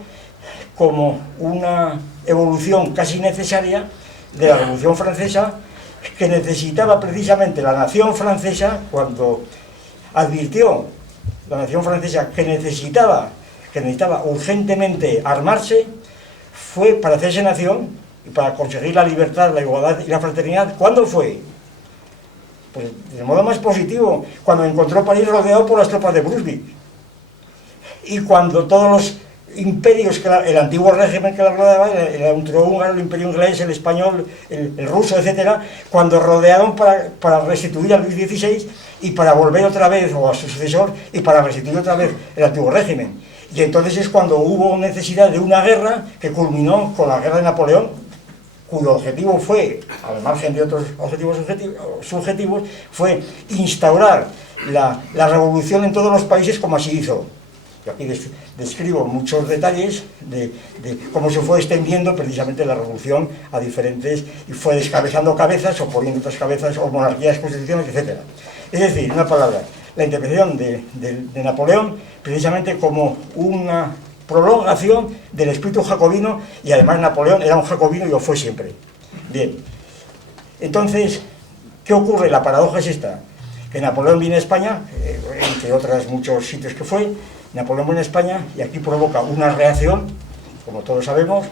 como una evolución casi necesaria de la Revolución Francesa, que necesitaba precisamente la nación francesa, cuando advirtió la nación francesa que necesitaba urgentemente armarse, fue para hacerse nación y para conseguir la libertad, la igualdad y la fraternidad. ¿Cuándo fue? Pues de modo más positivo, cuando encontró París rodeado por las tropas de Brunswick, y cuando todos los imperios, el antiguo régimen que la rodeaba, el austrohúngaro, el imperio inglés, el español, el ruso, etcétera, cuando rodearon para restituir a Luis XVI y para volver otra vez, o a su sucesor, y para restituir otra vez el antiguo régimen. Y entonces es cuando hubo necesidad de una guerra que culminó con la guerra de Napoleón, cuyo objetivo fue, al margen de otros objetivos subjetivos, fue instaurar la revolución en todos los países, como así hizo. Yo aquí describo muchos detalles de cómo se fue extendiendo precisamente la revolución a diferentes, y fue descabezando cabezas, o poniendo otras cabezas, o monarquías, constituciones, etc. Es decir, una palabra, la interpretación de Napoleón precisamente como una prolongación del espíritu jacobino, y además Napoleón era un jacobino y lo fue siempre. Bien, entonces, ¿qué ocurre? La paradoja es esta, que Napoleón viene a España, entre otros muchos sitios que fue, Napoleón viene a España y aquí provoca una reacción, como todos sabemos,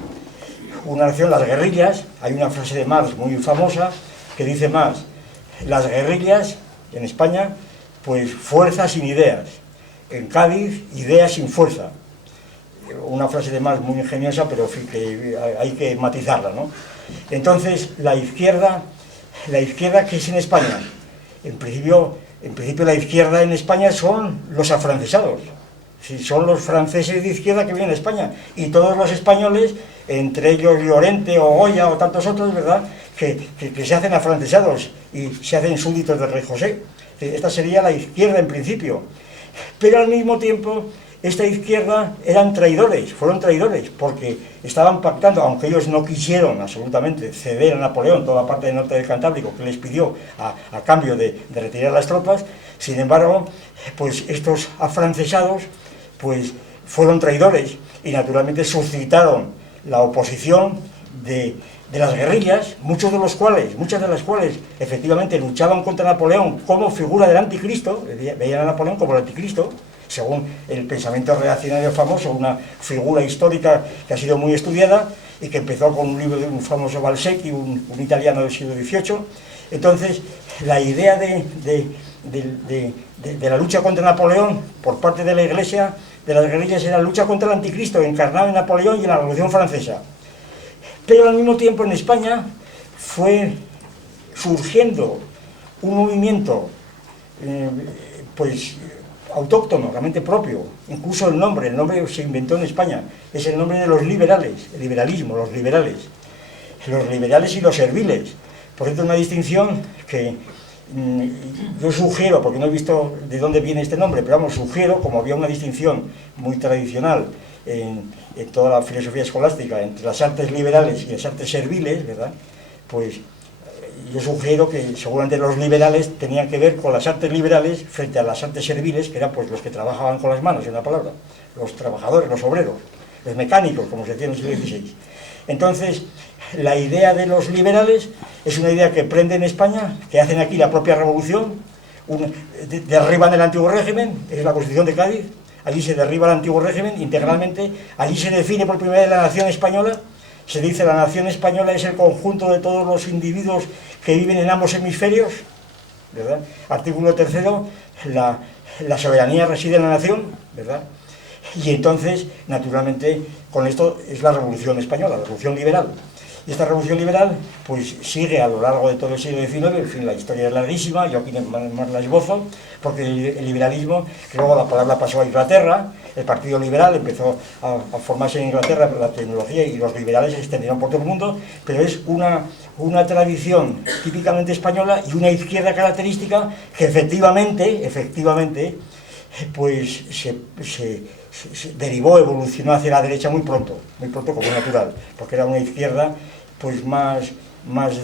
una reacción, las guerrillas. Hay una frase de Marx muy famosa que dice Marx: las guerrillas en España, pues fuerza sin ideas; en Cádiz, ideas sin fuerza. Una frase de Marx muy ingeniosa, pero que hay que matizarla, ¿no? Entonces, la izquierda que es en España, en principio la izquierda en España son los afrancesados. Si son los franceses de izquierda que vienen a España, y todos los españoles, entre ellos Llorente o Goya o tantos otros, ¿verdad?, que se hacen afrancesados y se hacen súbditos del rey José. Esta sería la izquierda en principio, pero al mismo tiempo esta izquierda fueron traidores, porque estaban pactando, aunque ellos no quisieron absolutamente ceder a Napoleón toda la parte del norte del Cantábrico que les pidió a cambio de retirar las tropas. Sin embargo, pues estos afrancesados pues fueron traidores y naturalmente suscitaron la oposición de las guerrillas, muchas de las cuales efectivamente luchaban contra Napoleón como figura del anticristo, veían a Napoleón como el anticristo, según el pensamiento reaccionario famoso, una figura histórica que ha sido muy estudiada y que empezó con un libro de un famoso Balzac, un italiano del siglo XVIII. Entonces, la idea de la lucha contra Napoleón por parte de la Iglesia, de las guerrillas, era la lucha contra el anticristo, encarnado en Napoleón y en la Revolución Francesa. Pero al mismo tiempo en España fue surgiendo un movimiento pues autóctono, realmente propio. Incluso el nombre se inventó en España, es el nombre de los liberales, el liberalismo, los liberales y los serviles. Por cierto, una distinción que yo sugiero, porque no he visto de dónde viene este nombre, pero vamos, sugiero, como había una distinción muy tradicional en toda la filosofía escolástica entre las artes liberales y las artes serviles, ¿verdad?, pues yo sugiero que seguramente los liberales tenían que ver con las artes liberales frente a las artes serviles, que eran pues los que trabajaban con las manos, en una palabra, los trabajadores, los obreros, los mecánicos, como se decía en el siglo XVI. Entonces, la idea de los liberales es una idea que prende en España, que hacen aquí la propia revolución, derriban el antiguo régimen, es la Constitución de Cádiz, allí se derriba el antiguo régimen integralmente, allí se define por primera vez la nación española. Se dice la nación española es el conjunto de todos los individuos que viven en ambos hemisferios, ¿verdad? Artículo 3º, la soberanía reside en la nación, ¿verdad? Y entonces, naturalmente, con esto es la Revolución Española, la Revolución Liberal. Y esta revolución liberal pues sigue a lo largo de todo el siglo XIX, en fin, la historia es larguísima, yo aquí más la esbozo, porque el liberalismo, que luego la palabra pasó a Inglaterra, el Partido Liberal empezó a formarse en Inglaterra, la tecnología y los liberales se extendieron por todo el mundo, pero es una tradición típicamente española y una izquierda característica que efectivamente, pues se derivó, evolucionó hacia la derecha muy pronto como natural, porque era una izquierda pues más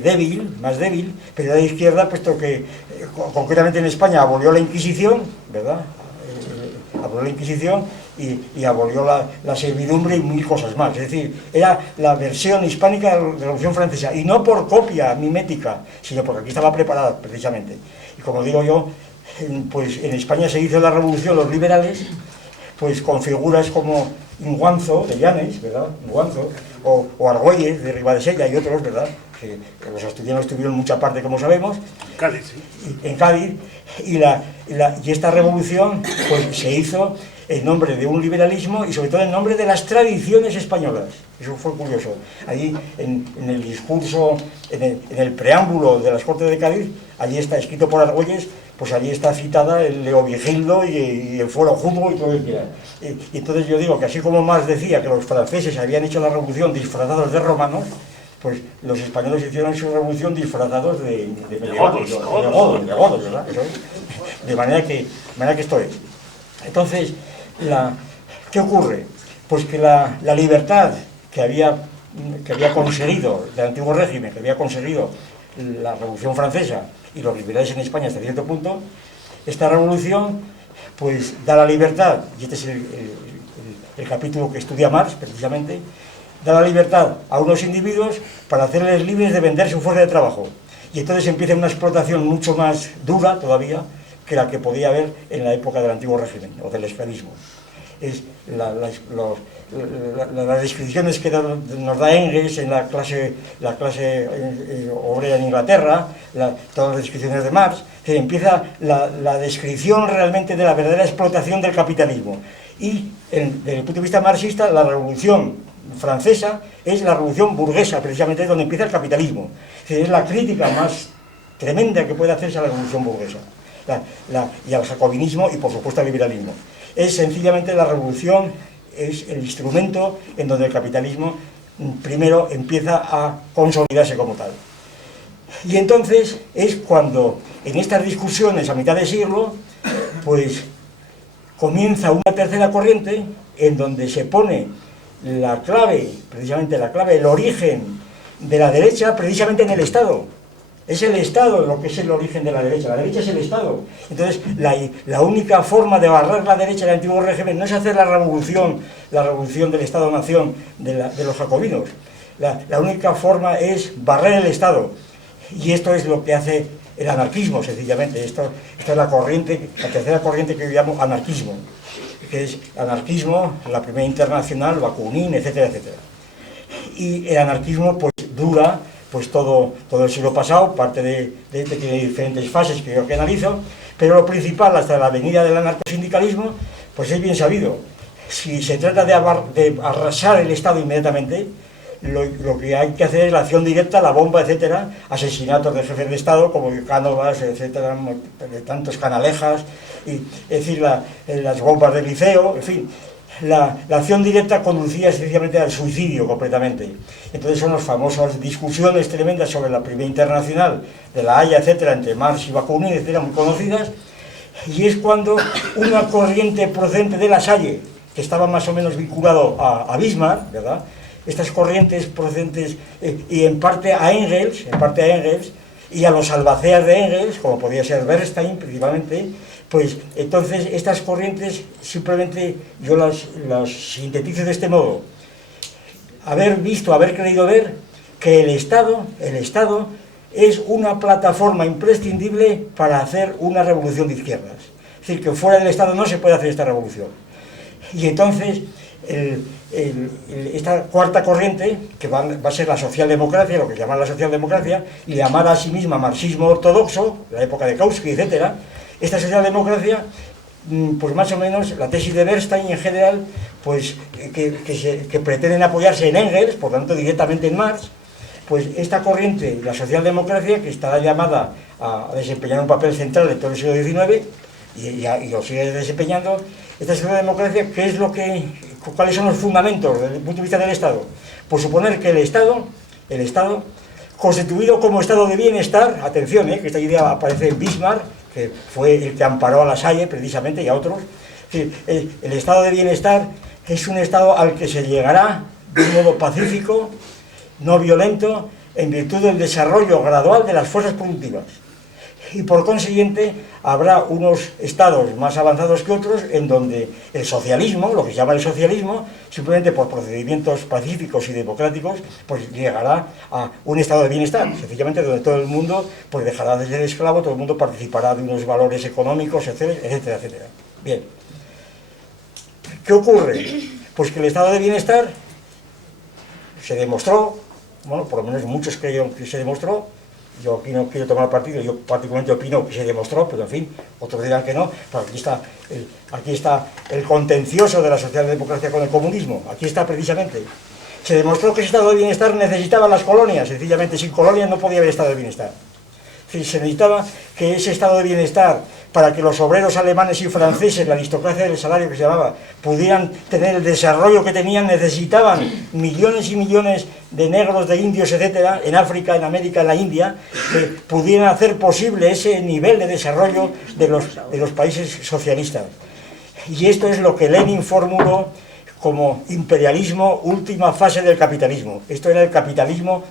débil, pero era de izquierda, puesto que concretamente en España abolió la Inquisición, ¿verdad? Abolió la Inquisición y abolió la servidumbre y mil cosas más. Es decir, era la versión hispánica de la Revolución Francesa, y no por copia mimética, sino porque aquí estaba preparada precisamente. Y como digo yo, pues en España se hizo la revolución, los liberales, pues con figuras como Inguanzo de Llanes, ¿verdad? Inguanzo, o Argüelles de Ribadesella y otros, ¿verdad? Que los asturianos tuvieron mucha parte, como sabemos. Cádiz, sí. En Cádiz, y esta revolución pues se hizo en nombre de un liberalismo y sobre todo en nombre de las tradiciones españolas. Eso fue curioso. Ahí en el discurso, en el preámbulo de las Cortes de Cádiz, allí está escrito por Argüelles, pues allí está citada el Leovigildo y el Fuero Juzgo y todo lo que quiera. Y entonces yo digo que así como Marx decía que los franceses habían hecho la revolución disfrazados de romanos, pues los españoles hicieron su revolución disfrazados de godos, ¿verdad? Eso es. De manera que esto es. Entonces, ¿qué ocurre? Pues que la libertad que había conseguido del antiguo régimen, que había conseguido la Revolución Francesa y los liberales en España hasta cierto punto, esta revolución pues da la libertad, y este es el capítulo que estudia Marx precisamente, da la libertad a unos individuos para hacerles libres de vender su fuerza de trabajo. Y entonces empieza una explotación mucho más dura todavía que la que podía haber en la época del antiguo régimen o del esclavismo. Es las descripciones que nos da Engels en la clase obrera en Inglaterra, todas las descripciones de Marx, que empieza la descripción realmente de la verdadera explotación del capitalismo. Y desde el punto de vista marxista, la revolución francesa es la revolución burguesa, precisamente es donde empieza el capitalismo. Es la crítica más tremenda que puede hacerse a la revolución burguesa y al jacobinismo y por supuesto al liberalismo. Es sencillamente la revolución, es el instrumento en donde el capitalismo primero empieza a consolidarse como tal. Y entonces es cuando en estas discusiones a mitad de siglo pues comienza una tercera corriente en donde se pone la clave, precisamente la clave, el origen de la derecha precisamente en el Estado. Es el Estado lo que es el origen de la derecha es el Estado. Entonces, la única forma de barrer la derecha del antiguo régimen no es hacer la revolución del Estado-Nación de los jacobinos. La única forma es barrer el Estado. Y esto es lo que hace el anarquismo, sencillamente. Esta es la tercera corriente que yo llamo anarquismo, que es anarquismo, la Primera Internacional, Bakunin, etcétera, etcétera. Y el anarquismo pues dura pues todo el siglo pasado, parte de tiene diferentes fases que yo que analizo, pero lo principal hasta la venida del anarcosindicalismo pues es bien sabido. Si se trata de arrasar el Estado inmediatamente, lo que hay que hacer es la acción directa, la bomba, etcétera, asesinatos de jefes de Estado como Cánovas, etcétera, de tantos Canalejas, es decir, las bombas del Liceo, en fin. La acción directa conducía sencillamente al suicidio completamente. Entonces son las famosas discusiones tremendas sobre la Primera Internacional de La Haya, etcétera, entre Marx y Bakunin, etcétera, muy conocidas, y es cuando una corriente procedente de La Salle, que estaba más o menos vinculado a Bismarck, ¿verdad? Estas corrientes procedentes, y en parte a Engels, y a los albaceas de Engels, como podía ser Bernstein principalmente, pues entonces estas corrientes simplemente yo las sintetizo de este modo. Haber creído ver que el Estado es una plataforma imprescindible para hacer una revolución de izquierdas. Es decir, que fuera del Estado no se puede hacer esta revolución. Y entonces esta cuarta corriente, que va a ser la socialdemocracia, lo que llaman la socialdemocracia, y llamada a sí misma marxismo ortodoxo, la época de Kautsky, etcétera. Esta socialdemocracia, pues más o menos, la tesis de Bernstein en general, pues que pretenden apoyarse en Engels, por tanto directamente en Marx, pues esta corriente, la socialdemocracia, que estará llamada a desempeñar un papel central en todo el siglo XIX, y lo sigue desempeñando, esta socialdemocracia, ¿cuáles son los fundamentos desde el punto de vista del Estado? Pues suponer que el Estado, constituido como Estado de bienestar, atención, que esta idea aparece en Bismarck, que fue el que amparó a La Salle precisamente y a otros. Es decir, el Estado de bienestar es un Estado al que se llegará de un modo pacífico, no violento, en virtud del desarrollo gradual de las fuerzas productivas. Y por consiguiente habrá unos estados más avanzados que otros en donde el socialismo, lo que se llama el socialismo, simplemente por procedimientos pacíficos y democráticos, pues llegará a un estado de bienestar, sencillamente donde todo el mundo pues dejará de ser esclavo, todo el mundo participará de unos valores económicos, etcétera, etcétera. Bien. ¿Qué ocurre? Pues que el estado de bienestar se demostró, bueno, por lo menos muchos creen que se demostró. Yo aquí no quiero tomar partido, yo particularmente opino que se demostró, pero en fin, otros dirán que no, pero aquí está el contencioso de la socialdemocracia con el comunismo, aquí está precisamente. Se demostró que ese estado de bienestar necesitaba las colonias, sencillamente sin colonias no podía haber estado de bienestar. Es decir, se necesitaba que ese estado de bienestar, para que los obreros alemanes y franceses, la aristocracia del salario que se llamaba, pudieran tener el desarrollo que tenían, necesitaban millones y millones de negros, de indios, etcétera, en África, en América, en la India, que pudieran hacer posible ese nivel de desarrollo de los países socialistas. Y esto es lo que Lenin formuló como imperialismo, última fase del capitalismo. Esto era el capitalismo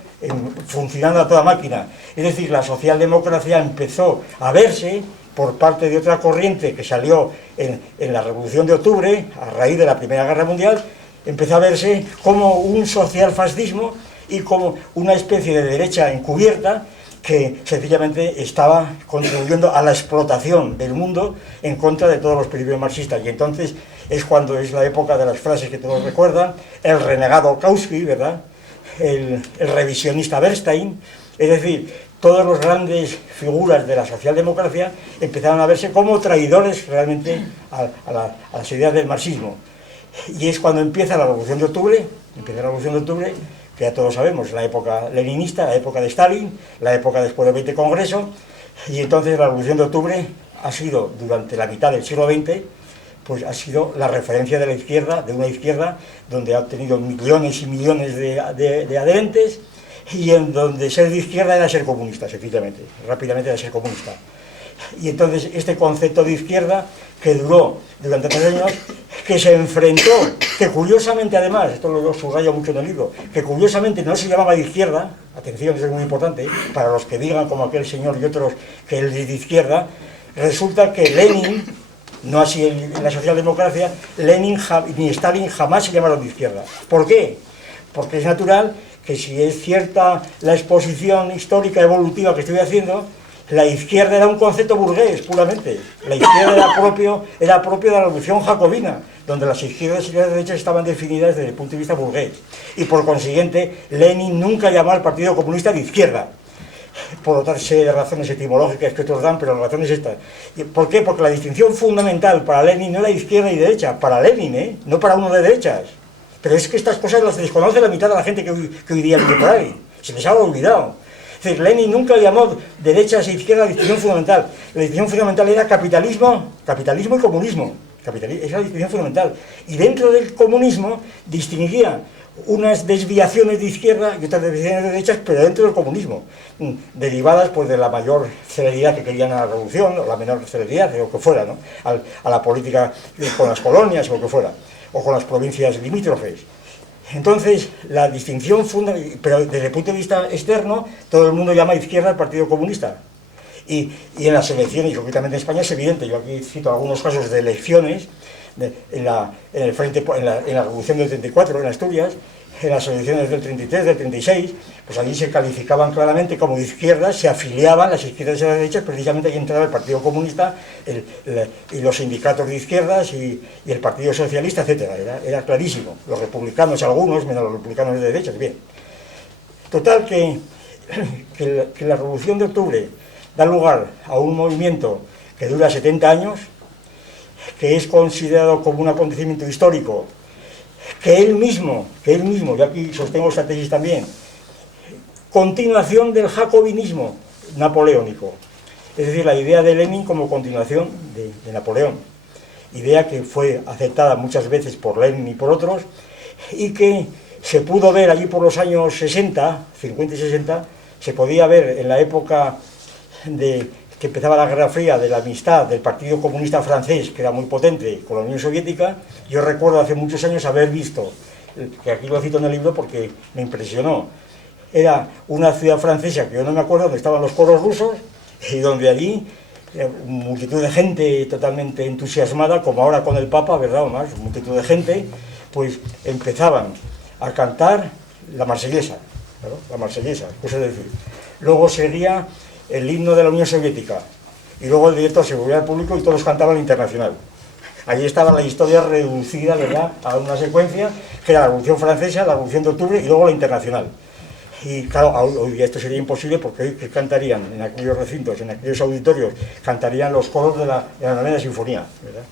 funcionando a toda máquina. Es decir, la socialdemocracia empezó a verse por parte de otra corriente que salió en la Revolución de Octubre, a raíz de la Primera Guerra Mundial, empezó a verse como un socialfascismo y como una especie de derecha encubierta que sencillamente estaba contribuyendo a la explotación del mundo en contra de todos los principios marxistas. Y entonces es cuando es la época de las frases que todos recuerdan, el renegado Kautsky, ¿verdad?, el revisionista Bernstein, es decir, todas las grandes figuras de la socialdemocracia empezaron a verse como traidores realmente a las ideas del marxismo. Y es cuando empieza la Revolución de Octubre, que ya todos sabemos, la época leninista, la época de Stalin, la época después del 20 Congreso, y entonces la Revolución de Octubre ha sido, durante la mitad del siglo XX, pues ha sido la referencia de la izquierda, de una izquierda donde ha tenido millones y millones de adherentes, y en donde ser de izquierda era ser comunista, efectivamente, rápidamente era ser comunista. Y entonces este concepto de izquierda, que duró durante 3 años, que se enfrentó, que curiosamente además, esto lo subrayo mucho en el libro, que curiosamente no se llamaba de izquierda, atención, eso es muy importante, para los que digan como aquel señor y otros que él es de izquierda, resulta que Lenin, no así en la socialdemocracia, Lenin ni Stalin jamás se llamaron de izquierda. ¿Por qué? Porque es natural que si es cierta la exposición histórica evolutiva que estoy haciendo, la izquierda era un concepto burgués, puramente. La izquierda era propio de la revolución jacobina, donde las izquierdas y las derechas estaban definidas desde el punto de vista burgués. Y por consiguiente, Lenin nunca llamó al Partido Comunista de izquierda. Por otra serie de razones etimológicas que otros dan, pero la razón es esta. ¿Por qué? Porque la distinción fundamental para Lenin no era izquierda y derecha, para Lenin, no para uno de derechas. Pero es que estas cosas las desconoce la mitad de la gente que hoy día vive por ahí. Se les ha olvidado. Es decir, Lenin nunca llamó derechas e izquierda la distinción fundamental. La distinción fundamental era capitalismo y comunismo. Esa es la distinción fundamental. Y dentro del comunismo distinguía unas desviaciones de izquierda y otras desviaciones de derechas, pero dentro del comunismo, derivadas pues de la mayor celeridad que querían a la revolución, o la menor celeridad, o lo que fuera, ¿no?, a la política con las colonias, o lo que fuera, o con las provincias limítrofes. Entonces, la distinción fundamental, pero desde el punto de vista externo, todo el mundo llama izquierda al Partido Comunista. Y en las elecciones, y concretamente en España, es evidente. Yo aquí cito algunos casos de elecciones, en la Revolución del 34, en Asturias, en las elecciones del 33, del 36, pues allí se calificaban claramente como de izquierdas, se afiliaban las izquierdas y las derechas, precisamente ahí entraba el Partido Comunista y los sindicatos de izquierdas y el Partido Socialista, etcétera. Era clarísimo. Los republicanos, algunos, menos los republicanos de derechas, bien. Total que la Revolución de Octubre da lugar a un movimiento que dura 70 años, que es considerado como un acontecimiento histórico, que él mismo, yo aquí sostengo esta tesis también, continuación del jacobinismo napoleónico. Es decir, la idea de Lenin como continuación de Napoleón. Idea que fue aceptada muchas veces por Lenin y por otros, y que se pudo ver allí por los años 60, 50 y 60, se podía ver en la época que empezaba la Guerra Fría, de la amistad del Partido Comunista Francés, que era muy potente, con la Unión Soviética. Yo recuerdo hace muchos años haber visto, que aquí lo cito en el libro porque me impresionó, era una ciudad francesa que yo no me acuerdo, donde estaban los coros rusos, y donde allí multitud de gente totalmente entusiasmada, como ahora con el Papa, ¿verdad? O más, multitud de gente, pues empezaban a cantar la marsellesa, ¿verdad? La marsellesa, cosa de decir. Luego seguía el himno de la Unión Soviética, y luego el director se volvía al público y todos cantaban el Internacional. Allí estaba la historia reducida, ¿verdad?, a una secuencia, que era la Revolución Francesa, la Revolución de Octubre y luego la Internacional. Y claro, hoy día esto sería imposible, porque hoy que cantarían en aquellos recintos, en aquellos auditorios, cantarían los coros de la novena sinfonía, ¿verdad?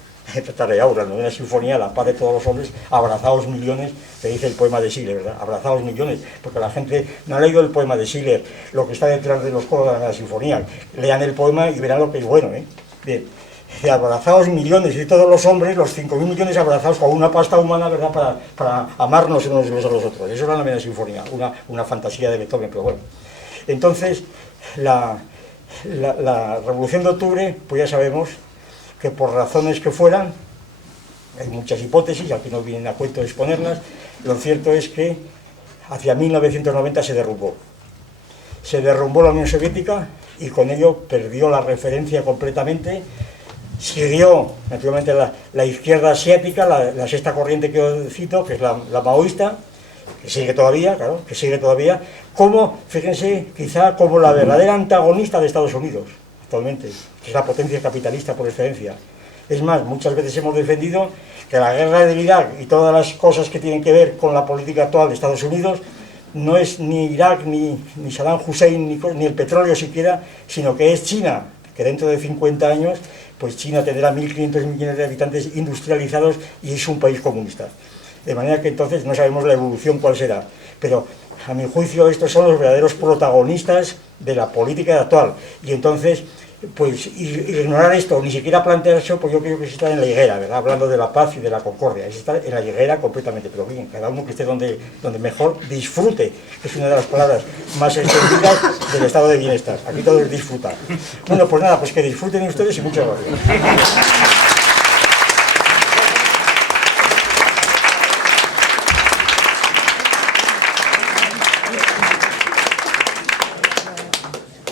Tarareaura, la novena sinfonía, la paz de todos los hombres, abrazaos millones, que dice el poema de Schiller, ¿verdad? Abrazaos millones, porque la gente no ha leído el poema de Schiller, lo que está detrás de los coros de la novena sinfonía. Lean el poema y verán lo que es bueno, ¿eh? Bien. Abrazados millones, y todos los hombres, los 5.000 millones abrazados con una pasta humana, ¿verdad?, para amarnos unos a los otros. Eso era la novena sinfonía, una fantasía de Beethoven, pero bueno. Entonces, la Revolución de Octubre, pues ya sabemos que por razones que fueran, hay muchas hipótesis, aquí no vienen a cuento de exponerlas, lo cierto es que hacia 1990 se derrumbó. Se derrumbó la Unión Soviética y con ello perdió la referencia completamente. Siguió, naturalmente, la izquierda asiática, la sexta corriente que yo cito, que es la maoísta, que sigue todavía, claro, que sigue todavía, como, fíjense, quizá como la verdadera antagonista de Estados Unidos, actualmente, que es la potencia capitalista por excelencia. Es más, muchas veces hemos defendido que la guerra de Irak y todas las cosas que tienen que ver con la política actual de Estados Unidos no es ni Irak, ni Saddam Hussein, ni el petróleo siquiera, sino que es China, que dentro de 50 años, pues China tendrá 1.500 millones de habitantes industrializados y es un país comunista. De manera que entonces no sabemos la evolución cuál será. Pero, a mi juicio, estos son los verdaderos protagonistas de la política actual. Y entonces, pues ignorar esto, ni siquiera plantearse, pues yo creo que es estar en la higuera, ¿verdad?, hablando de la paz y de la concordia, es estar en la higuera completamente, pero bien, cada uno que esté donde mejor disfrute, que es una de las palabras más extendidas del estado de bienestar. Aquí todo es disfrutar. Bueno, pues nada, pues que disfruten ustedes y muchas gracias.